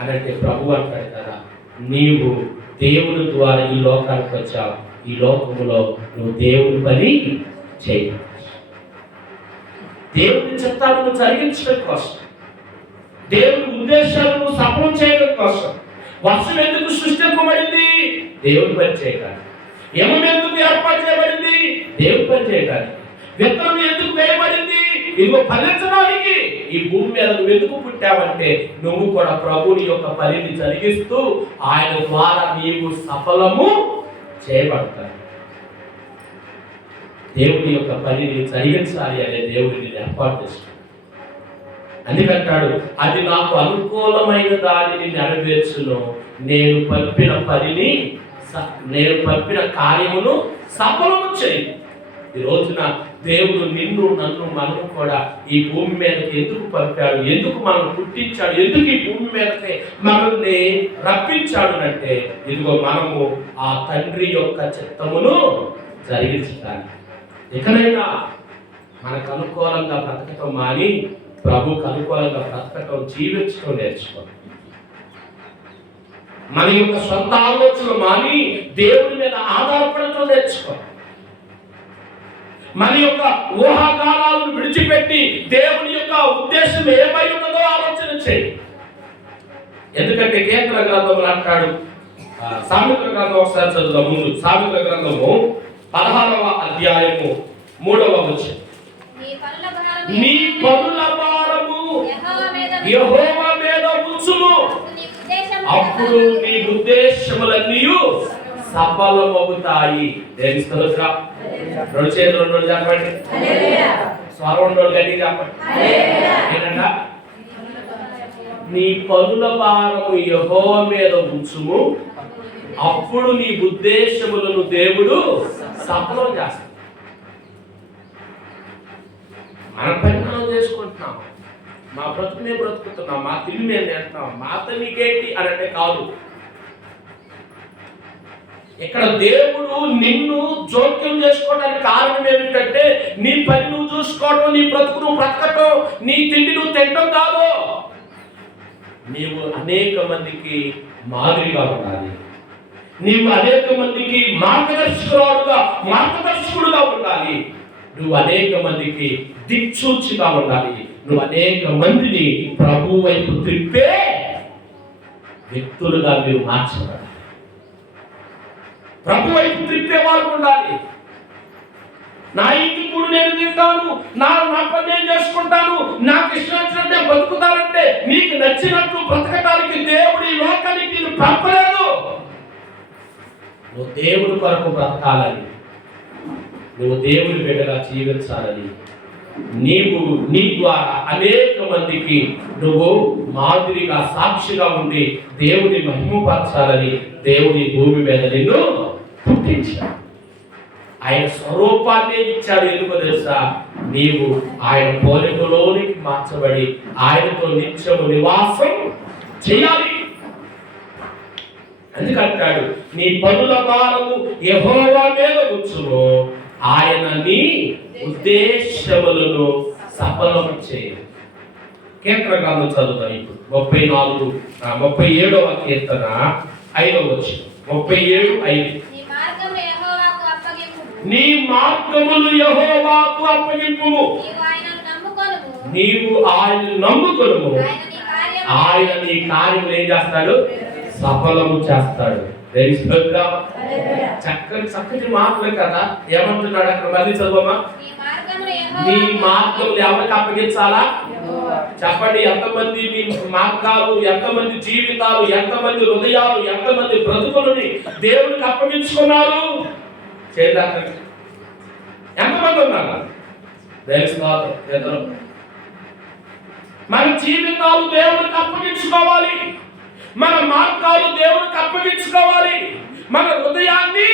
అనంటే ప్రభు అంటాడు కదా, నీవు దేవుని ద్వారా ఈ లోకానికి వచ్చావు, ఈ లోకములో నువ్వు దేవుని పని చేయి, దేవుని చిత్తాలను జరిగించడం కోసం, దేవుని ఉద్దేశాలను సఫలం చేయడం కోసం. వర్షం ఎందుకు సృష్టింపబడింది? దేవుని పని చేయడానికి. యమం ఎందుకు ఏర్పాటు చేయబడింది? దేవుని పని చేయడానికి. విత్తనం ఎందుకు వేయబడింది? ఇదిగో ఫలించడానికి. ఈ భూమి మీద నువ్వు ఎందుకు పుట్టావంటే నువ్వు కూడా ప్రభుని యొక్క పనిని జరిగిస్తూ ఆయన ద్వారా నీవు సఫలము చేయబడతావు. దేవుని యొక్క పనిని జరిగించాలి అనే దేవుడిని ఏర్పాటు చేస్తాడు. అందుకంటాడు, అది నాకు అనుకూలమైన దానిని నెరవేర్చును, నేను పంపిన పనిని, నేను పంపిన కార్యమును సఫలము చేయి. ఈ రోజున దేవుడు నిన్ను, నన్ను, మనము కూడా ఈ భూమి మీదకి ఎందుకు పంపాడు, ఎందుకు మనం పుట్టించాడు, ఎందుకు ఈ భూమి మీదకి మనల్ని రప్పించాడు అంటే ఇదిగో మనము ఆ తండ్రి యొక్క చిత్తమును జరిగించడానికి. ఇకనైనా మనకు అనుకూలంగా బ్రతకటం మాని ప్రభుకు అనుకూలంగా బ్రతకటం, జీవించడం నేర్చుకోవాలి. మన యొక్క సొంత ఆలోచనలు మాని దేవుడి మీద ఆధారపడటం నేర్చుకోవాలి. మన యొక్క ఊహాగానాలను విడిచిపెట్టి దేవుని యొక్క ఉద్దేశం ఏమై ఉన్నదో ఆలోచన చేయి. ఎందుకంటే కీర్తన గ్రంథంలో అంటాడు, సామెతల గ్రంథం ఒకసారి చదువుదాం. ముందు సామెతల గ్రంథము 16వ అధ్యాయము 3వ వచనం. నీ పనుల భారము యెహోవా మీద ఉంచుము, అప్పుడు నీ ఉద్దేశములన్నీ సఫలమవుతాయి. దేవుని స్తోత్రం. రెండు చేతులు రెండు చెప్పండి, స్వరం గట్టి చెప్పండి. ఏంటంట? నీ పనుల భారము యెహోవా మీద ఉంచుము, అప్పుడు నీ ఉద్దేశములను దేవుడు సఫలం చేస్తాడు. మన పని మనం చేసుకుంటున్నాం, మా బ్రతుకునే బ్రతుకుతున్నాం, మా తిండి మేము చేస్తున్నాం, మాతో నీకేంటి అని అంటే కాదు. ఇక్కడ దేవుడు నిన్ను జోక్యం చేసుకోవడానికి కారణం ఏమిటంటే నీ పని నువ్వు చూసుకోవటం, నీ బ్రతుకు నువ్వు బ్రతకటం, నీ తిండి నువ్వు తినడం కాదు. నీవు అనేక మందికి మాదిరిగా ఉండాలి, నీవు అనేక మందికి మార్గదర్శకుడుగా ఉండాలి, నువ్వు అనేక మందికి దిక్సూచిగా ఉండాలి, నువ్వు అనేక మందిని ప్రభు వైపు తిప్పే వ్యక్తులుగా మీరు మార్చబడాలి, ప్రభు వైపు తిప్పే వాళ్ళు ఉండాలి. నా ఇంటి కూడా నేను తింటాను, నా పని నేను చేసుకుంటాను, నాకు ఇష్టం వచ్చినట్టే బతుకుతానంటే నీకు నచ్చినట్టు బ్రతకడానికి దేవుడి లోకానికి నేను పంపలేదు. నువ్వు దేవుడి కొరకు బ్రతకాలని, నువ్వు దేవుడి బిడ్డగా జీవించాలని నీ ద్వారా అనేక మందికి నువ్వు మాదిరిగా సాక్షిగా ఉండి దేవుని మహిమపరచాలని దేవుని భూమి మీద నిన్ను పుట్టించాడు. ఆయన స్వరూపాన్ని ఇచ్చాడు. ఎందుకో తెలుసా? నీవు ఆయన పోలికలోనికి మార్చబడి ఆయనతో నిత్యము నివాసం చేయాలి. ఎందుకంటాడు, నీ పనుల భారము యెహోవా మీద ఉంచుము, ఆయన నీ ఉద్దేశములను సఫలం చేయు. కీర్తన గ్రంథం చదువుతాం ఇప్పుడు 37వ కీర్తన 5వ వచనం. 37:5. నీ మార్గములు యెహోవాకు అప్పగింపుము, నీవు ఆయనను నమ్ముకొనుము, ఆయన నీ కార్యములు ఏం చేస్తాడు? సఫలము చేస్తాడు. చక్కటి మాటలు కదా. ఏమంటున్నాడు అక్కడ? మళ్ళీ చదవమా. నీ మార్గములు ఎవరికి అప్పగించాలా? చెప్పండి. ఎంతమంది మీ మార్గాలు, ఎంతమంది జీవితాలు, ఎంతమంది హృదయాలు, ఎంతమంది బ్రతుకులని దేవునికి అప్పగించుకున్నారు? చేద్దాం. ఎంతమంది ఉన్నారు? మన జీవితాలు దేవునికి అప్పగించుకోవాలి, మన మార్గాలు దేవునికి అప్పగించుకోవాలి, మన హృదయాన్ని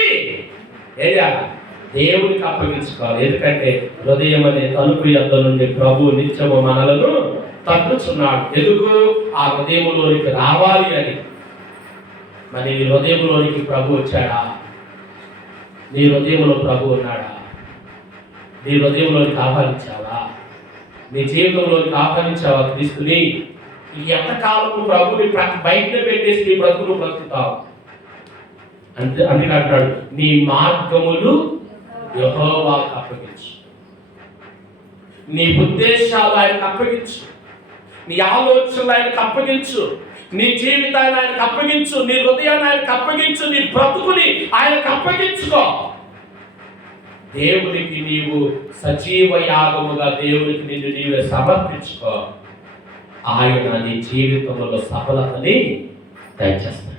దేవునికి అప్పగించుకోవాలి. ఎందుకంటే హృదయం అనే తలుపు యొద్ద నుండి ప్రభు నిత్యము మనలను తట్టుచున్నాడు. ఎందుకు? ఆ హృదయంలోనికి రావాలి అని. మరి నీ హృదయంలోనికి ప్రభు వచ్చాడా? నీ హృదయంలో ప్రభు ఉన్నాడా? నీ హృదయంలోనికి ఆహ్వానించావా? నీ జీవితంలోనికి ఆహ్వానించావా క్రీస్తుని? ఎంతకాలము ప్రభుని బయటనే పెట్టేసి నీ బ్రతుకును బ్రతుకుతావు. అందుకంటాడు, నీ మార్గములు యెహోవాకు అప్పగించు, నీ ఉద్దేశాలు ఆయనకు అప్పగించు, నీ ఆలోచనలు ఆయనకు అప్పగించు, నీ జీవితాన్ని ఆయనకు అప్పగించు, నీ హృదయాన్ని ఆయనకు అప్పగించు, నీ బ్రతుకుని ఆయనకు అప్పగించుకో. దేవునికి నీవు సజీవ యాగముగా దేవునికి నిన్ను నీవే సమర్పించుకో. ఆయన నీ జీవితంలో సఫలతని దయచేస్తాడు.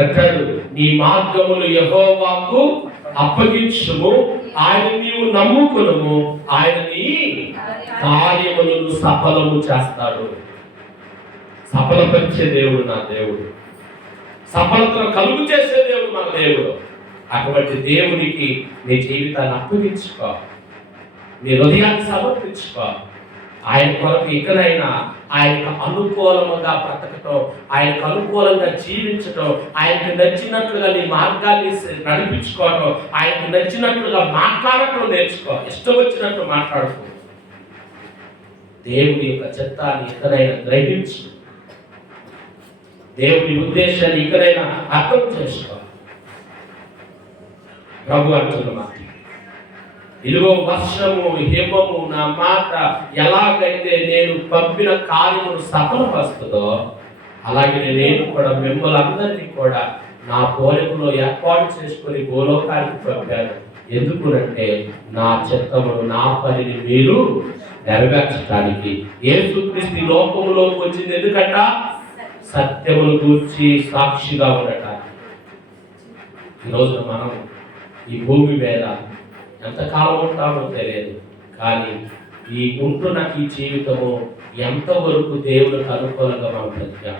అంటాడు, నీ మార్గములు యెహోవాకు అప్పగించుము, ఆయన నీవు నమ్ముకునుము, ఆయన నీ కార్యములను సఫలము చేస్తాడు. సఫలపరిచే దేవుడు నా దేవుడు, సఫలతను కలుగు చేసే దేవుడు మన దేవుడు. అటువంటి దేవునికి నీ జీవితాన్ని అప్పగించుకో, నీ హృదయాన్ని సమర్పించుకో. ఆయన కొరకు ఇకనైనా ఆయనకు అనుకూలముగా బ్రతకటం, ఆయనకు అనుకూలంగా జీవించటం, ఆయనకు నచ్చినట్లుగా నీ మార్గాన్ని నడిపించుకోవటం, ఆయనకు నచ్చినట్లుగా మాట్లాడటం నేర్చుకో. ఇష్టం వచ్చినట్టు మాట్లాడుకో. దేవుని యొక్క చిత్తాన్ని ఇకనైనా గ్రహించు, దేవుని ఉద్దేశాన్ని ఇకనైనా అర్థం చేసుకో. ప్రభు అంటున్న మాట, ఇదిగో వర్షము హిమము నా మాట ఎలాగైతే నేను పంపిన కార్యమును సఫలపరుస్తుందో, అలాగే నేను కూడా మిమ్మల్ని అందరినీ కూడా నా పోలికలో ఏర్పాటు చేసుకుని భూలోకానికి పంపాను. ఎందుకునంటే నా చిత్తమును, నా పనిని మీరు నెరవేర్చడానికి. యేసుక్రీస్తు లోకములోకి వచ్చింది ఎందుకంట? సత్యమును గూర్చి సాక్షిగా ఉండటానికి. ఈరోజు మనం ఈ భూమి మీద ఎంతకాలం ఉంటామో తెలియదు, కానీ ఈ ఉంటున్న ఈ జీవితము ఎంతవరకు దేవునికి అనుకూలంగా మనం బ్రతికాం,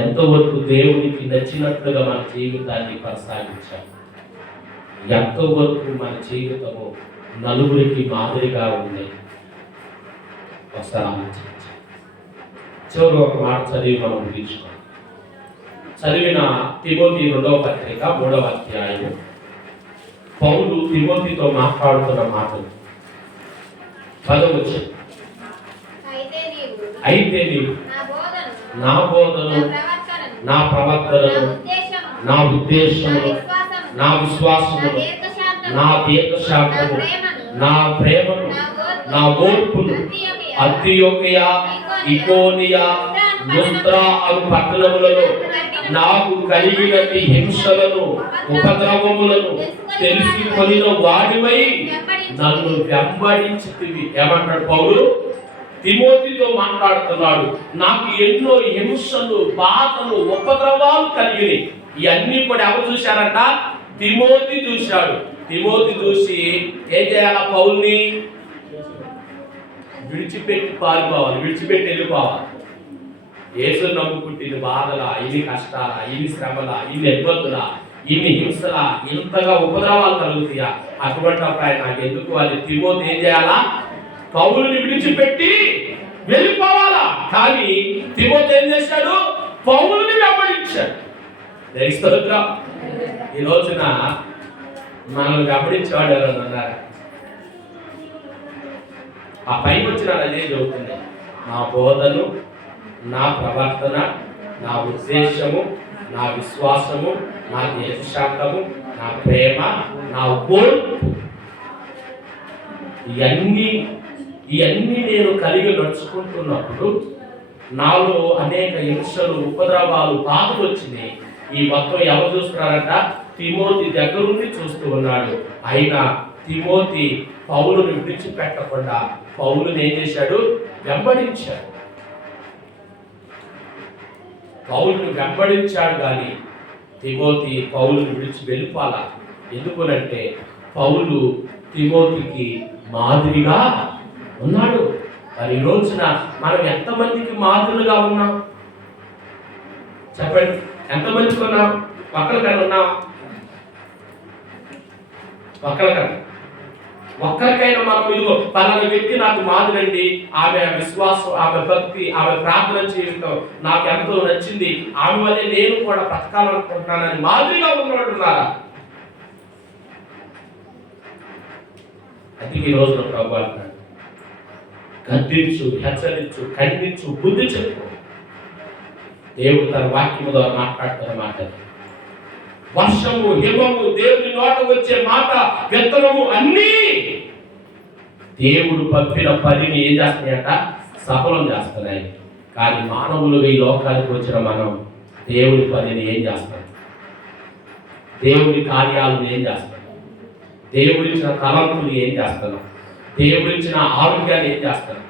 ఎంతవరకు దేవునికి నచ్చినట్లుగా మన జీవితాన్ని కొనసాగించాం, ఎంతవరకు మన జీవితము నలుగురికి మాదిరిగా ఉంది. ఒకసారి ఆలోచించాలి. చివరి ఒక మాట చదివి మనం ముగించుకోవాలి. చదివిన తిమోతి 2వ పత్రిక 3వ అధ్యాయం పౌలు తిమోతితో మాట్లాడుతున్న మాటలు 10వ వచనం. అయితే నీవు నా బోధను, నా ప్రవర్తనను, నా ఉద్దేశమును, నా విశ్వాసమును, నా దీర్ఘశాంతము, నా ప్రేమను, నా ఓర్పును అంతియోకియా, ఇకోనియా, లుస్త్రా అను పట్టణములలో నాకు కలిగినటి హింసలను, ఉపద్రవములను తెలుసుకొనిన వాడివై నన్ను వెంబడించితివి. ఏమంటాడు పౌలు? తిమోతితో మాట్లాడుతున్నాడు. నాకు ఎన్నో హింసలు, బాధలు, ఉపద్రవాలు కలిగినాయి. ఇవన్నీ కూడా ఎవరు చూశారంట? తిమోతి చూశాడు. తిమోతి చూసి ఏం చేయాలా? పౌల్ని విడిచిపెట్టి పారిపోవాలి, విడిచిపెట్టి వెళ్ళిపోవాలి. యేసు నమ్ముకుంటే ఇన్ని బాధలా, ఇన్ని కష్టాలా, ఇన్ని శ్రమలా, ఇన్ని ఇబ్బందులా, ఇన్ని హింసలా, ఇంతగా ఉపద్రవాలు కలుగుతాయా? అటువంటిప్పుడు ఆయన నాకు ఎందుకు అని తిమోతి ఏం చేయాలా? పౌలుని విడిచిపెట్టి వెళ్ళిపోవాలా. కానీ తిమోతి ఏం చేశాడు? పౌలుని వెంబడించాడు. ఈ రోజున మనల్ని వెంబడించేవాడు ఎవరైనా ఉన్నారా? ఆ పైకి వచ్చిన అదే జరుగుతుంది. నా బోధను, నా ప్రవర్తన, నా ఉద్దేశము, నా విశ్వాసము, నా దేశశాంతము, నా ప్రేమ, నా ఓర్పు, ఇవన్నీ నేను కలిగి నడుచుకుంటున్నప్పుడు నాలో అనేక హింసలు, ఉపద్రవాలు, బాధలు వచ్చినాయి. ఈ మొత్తం ఎవరు చూస్తున్నారంట? తిమోతి దగ్గరుండి చూస్తూ ఉన్నాడు. అయినా తిమోతి పౌలుని విడిచిపెట్టకుండా పౌలుని ఏం చేశాడు? వెంబడించాడు. పౌలుని వెంబడించాడు. కానీ తిమోతి పౌలుని విడిచి వెళ్ళిపోవాలా. ఎందుకునంటే పౌలు తిమోతికి మాదిరిగా ఉన్నాడు. మరి ఈ రోజున మనం ఎంతమందికి మాదిరిగా ఉన్నాం చెప్పండి? ఎంతమందికి ఉన్నాం? ఒక్కరికన్నా ఉన్నాం? ఒక్కరికైనా మనం ఇదిగో పలానా వ్యక్తి నాకు మాదిరండి, ఆమె విశ్వాసం, ఆమె భక్తి, ఆమె ప్రార్థన జీవితం నాకు ఎంతో నచ్చింది, ఆమె వల్లే నేను కూడా బ్రతకాలనుకుంటున్నానని మాదిరిగా ఉన్నవాడు ఉన్నారా? అది ఈ రోజున ప్రభు అంటాడు, గద్దించు, హెచ్చరించు, ఖండించు, బుద్ధి చెప్పు. దేవుడు తన వాక్యము ద్వారా మాట్లాడుతున్న మాట. వర్షము, హిమము, దేవుని నోట వచ్చే మాట, విత్తనము అన్నీ దేవుడు పంపిన పనిని ఏం చేస్తున్నాయట? సఫలం చేస్తున్నాయి. కానీ మానవులుగా ఈ లోకానికి వచ్చిన మనం దేవుడి పనిని ఏం చేస్తాం? దేవుడి కార్యాలను ఏం చేస్తాం? దేవుడిచ్చిన తలంపులు ఏం చేస్తున్నాం? దేవుడిచ్చిన ఆరోగ్యాన్ని ఏం చేస్తున్నాం?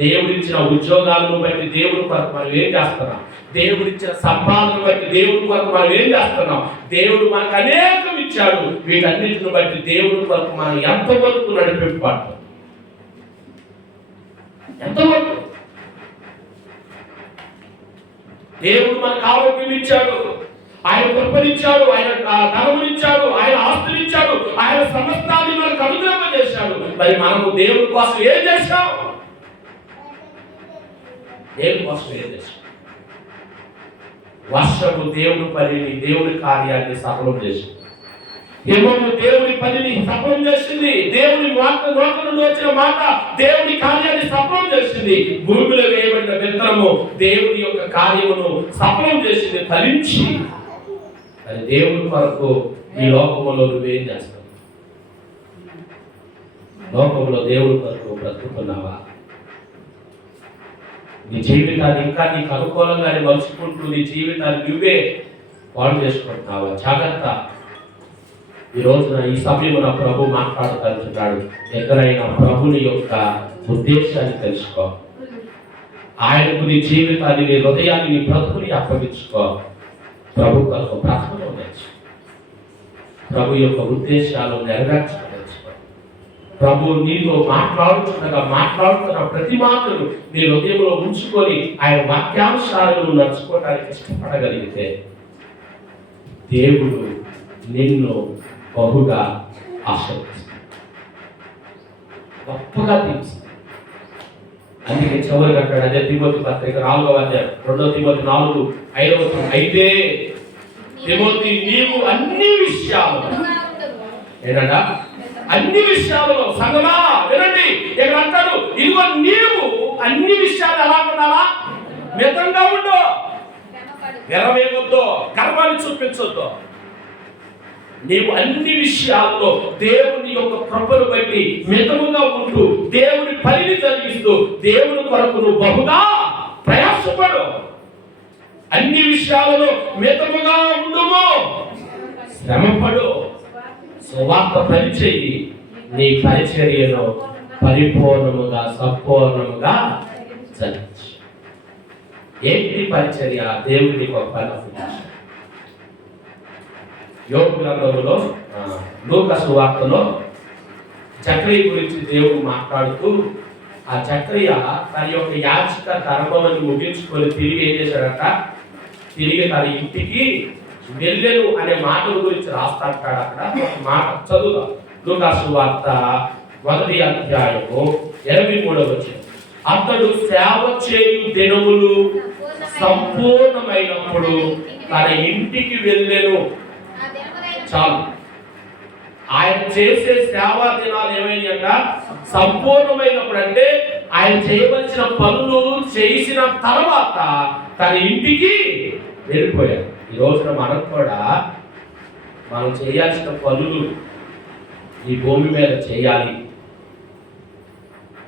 దేవుడిచ్చిన ఉద్యోగాలను బట్టి దేవుడి కొరకు మనం ఏం చేస్తున్నాం? దేవుడిచ్చిన సంపాదన బట్టి దేవుడి కొరకు మనం ఏం చేస్తున్నాం? దేవుడు మనకు అనేకం ఇచ్చాడు. వీటన్నిటిని బట్టి దేవుడి కొరకు మనం ఎంతవరకు నడిపింపబడతాం? ఎంతవరకు? దేవుడు మనకు ఆరోగ్యం ఇచ్చాడు, ఆయన కృపనిచ్చాడు, ఆయన ధనమునిచ్చాడు, ఆయన ఆస్తునిచ్చాడు, ఆయన సమస్తాన్ని మనకు అనుగ్రహింపజేశాడు. మరి మనము దేవుడి కోసం ఏం చేశాం? దేవుడి కోసం ఏం చేశాం? వర్షము దేవుడి పనిని, దేవుడి కార్యాన్ని సఫలం చేసింది. హిమము దేవుడి పనిని సఫలం చేసింది. దేవుడి నోట నుండి వచ్చిన మాట దేవుడి కార్యాన్ని సఫలం చేసింది. భూమిలో వేయబడిన విత్తనము దేవుడి యొక్క కార్యమును సఫలం చేసింది, ఫలించి. అది దేవుడి కొరకు ఈ లోకములో నువ్వేం చేస్తావు? లోకంలో దేవుడి కొరకు బ్రతుకుతున్నావా? నీ జీవితాన్ని ఇంకా నీకు అనుకూలంగానే మలుచుకుంటూ నీ జీవితాన్ని నువ్వే పాడు చేసుకుంటున్నావా? జాగ్రత్త. ఈ రోజున ఈ సమయంలో ప్రభు మాట్లాడుతున్నాడు. ఎక్కడైనా ప్రభుని యొక్క ఉద్దేశాన్ని తెలుసుకో. ఆయనకు నీ జీవితాన్ని, నీ హృదయాన్ని, నీ బ్రతుకుని అప్పగించుకో. ప్రభు కొరకు బ్రతుకులో నేర్చుకో. ప్రభు యొక్క ఉద్దేశాలు నెరవేర్చుకో. ప్రభు నీతో మాట్లాడుతున్న ప్రతి మాటను నీ హృదయంలో ఉంచుకొని ఆయన వాక్యాంశాలను నడుచుకోవడానికి ఇష్టపడగలిగితే దేవుడు నిన్ను బహుగా ఆశీర్వదిస్తాడు, గొప్పగా తీర్చుతాడు. అందుకే చివరికి అంటాడు, అదే తిమోతి పత్రిక 4వ అధ్యాయం 2 తిమోతి 4:5. అయితే తిమోతి నీవు అన్ని విషయాలు ఏంటంట? అన్ని విషయాలలో సంగమా వినండి. ఇక్కడ అంటాడు, ఇదిగో నీవు అన్ని విషయాలు ఎలా ఉండాలా? మితంగా ఉండు, విరవేయొద్దు, గర్వాన్ని చూపించొద్దు. నీవు అన్ని విషయాల్లో దేవుని యొక్క కృపను బట్టి మితముగా ఉంటూ దేవుని పనిని జరిగిస్తూ దేవుని కొరకు నువ్వు బహుగా ప్రయాసపడు. అన్ని విషయాలలో మితముగా ఉండుము, శ్రమపడు, సువార్త పరిచయి. నీ పరిచర్యను పరిపూర్ణముగా సంపూర్ణముగా జరిగించు. ఏంటి పరిచర్య? దేవుని గొప్ప యోగ గ్రంథంలో లూకా సువార్తలో జకర్య గురించి దేవుడు మాట్లాడుతూ, ఆ జకర్య తన యొక్క యాచిక ధర్మమును ముగించుకొని తిరిగి ఏం చేశాడట, తిరిగి తన ఇంటికి వెళ్ళెను అనే మాటల గురించి రాస్తాడు. అక్కడ ఒక మాట చదువుదాం. లూకా సువార్త 1వ అధ్యాయము 23వ వచనం. అతడు సేవ చేయు దినములు సంపూర్ణమైనప్పుడు తన ఇంటికి వెళ్ళెను. చాలు, ఆయన చేసే సేవా దినాలు ఏమైనాయంట, సంపూర్ణమైనప్పుడు. అంటే ఆయన చేయవలసిన పనులు చేసిన తర్వాత తన ఇంటికి వెళ్ళిపోయారు. ఈ రోజున మనం కూడా మనం చేయాల్సిన పనులు ఈ భూమి మీద చేయాలి.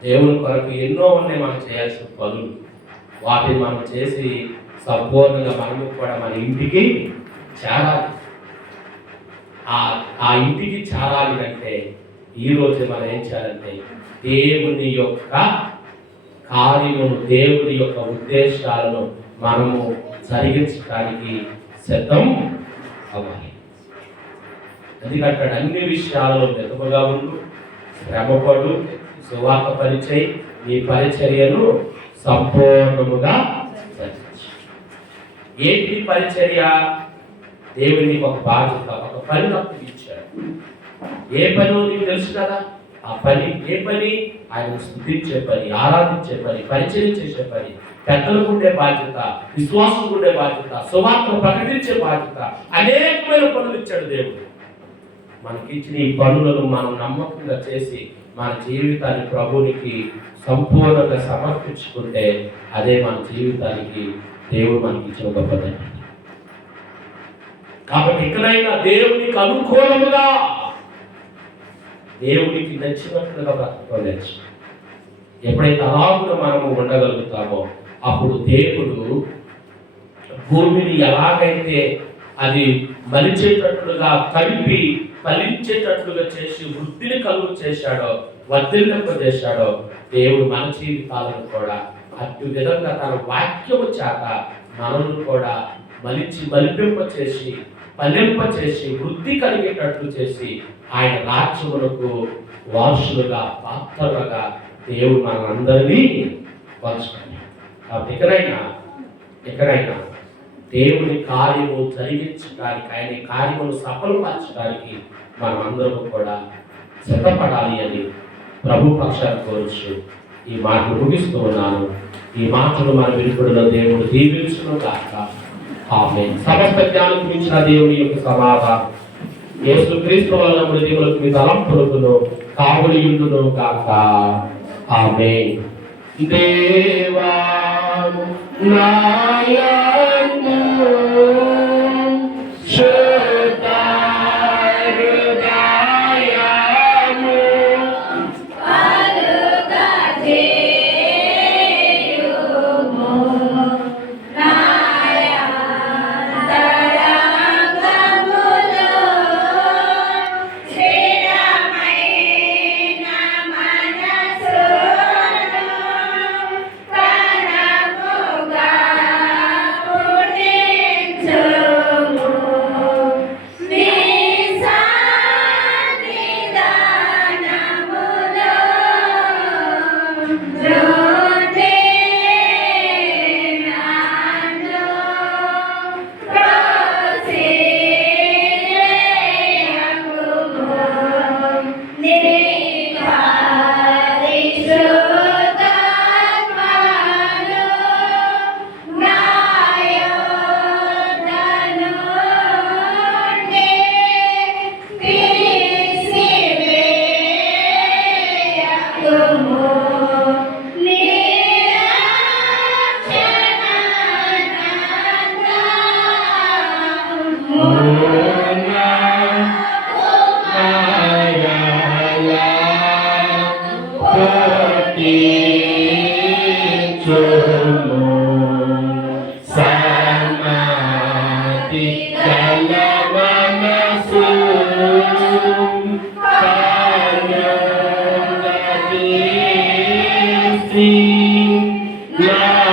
దేవుని కొరకు ఎన్నో ఉన్నాయి మనం చేయాల్సిన పనులు. వాటిని మనం చేసి సంపూర్ణంగా మనము కూడా మన ఇంటికి చేరాలి. ఆ ఇంటికి చేరాలి అంటే ఈరోజు మనం ఏం చేయాలంటే దేవుని యొక్క కార్యమును, దేవుని యొక్క ఉద్దేశాలను మనము జరిగించడానికి సిద్ధం అవ్వాలి. ఎందుకంటే అన్ని విషయాలలో మెతుకుగా ఉండు, శ్రమపడు, సువార్త పరిచయం, ఈ పరిచర్యను సంపూర్ణముగా జరిగించు. ఏంటి పరిచర్య? దేవునికి ఒక బాధ్యత, ఒక పని నాకు ఇచ్చాడు. ఏ పని నీకు తెలుసు కదా. ఆ పని ఏ పని? ఆయన స్తుతించే పని, ఆరాధించే పని, పరిచయం చేసే పని, పెద్దలకు ఉండే బాధ్యత, విశ్వాసం ఉండే బాధ్యత, సువార్తను ప్రకటించే బాధ్యత, అనేకమైన పనులు ఇచ్చాడు దేవుడు. మనకి ఇచ్చిన ఈ పనులను మనం నమ్మకంగా చేసి మన జీవితాన్ని ప్రభునికి సంపూర్ణంగా సమర్పించుకుంటే అదే మన జీవితానికి దేవుడు మనకి ఇచ్చిన గొప్పదనం. కాబట్టి ఇకనైనా దేవునికి అనుకూలముగా, దేవునికి నచ్చినట్లుగా బ్రతకలేదు. ఎప్పుడైతే అలాగున మనము ఉండగలుగుతామో అప్పుడు దేవుడు భూమిని ఎలాగైతే అది మలిచేటట్లుగా కలిపి ఫలించేటట్లుగా చేసి వృద్ధిని కలుగు చేశాడో, వర్ధిల్లింప చేశాడో, దేవుడు మన జీవితాలను కూడా అటు విధంగా తన వాక్యము చేత మనల్ని కూడా మలిపింప చేసి, ఫలింప చేసి, వృద్ధి కలిగేటట్లు చేసి ఆయన రాజ్యములకు వారసులుగా, పాత్రలుగా దేవుడు మనందరినీ పంచుకున్నాడు. కాబట్టి ఎక్కడైనా దేవుని కార్యము జరిగించడానికి, ఆయన కార్యమును సఫలపరచడానికి మనం అందరూ కూడా సిద్ధపడాలి అని ప్రభు పక్షాన్ని కోరుచు ఈ మాటలు ముగిస్తూ ఉన్నాను. ఈ మాటలు మన విలుపడిన దేవుడు దీవించును గాక. ఆమేన్. సమస్త జ్ఞానం మించిన దేవుని యొక్క సమాధానం యేసుక్రీస్తు వలన మృతిములకు మీ తలంపులను కావులియుండును గాక. ఆమేన్. దేవా నాయను Yeah.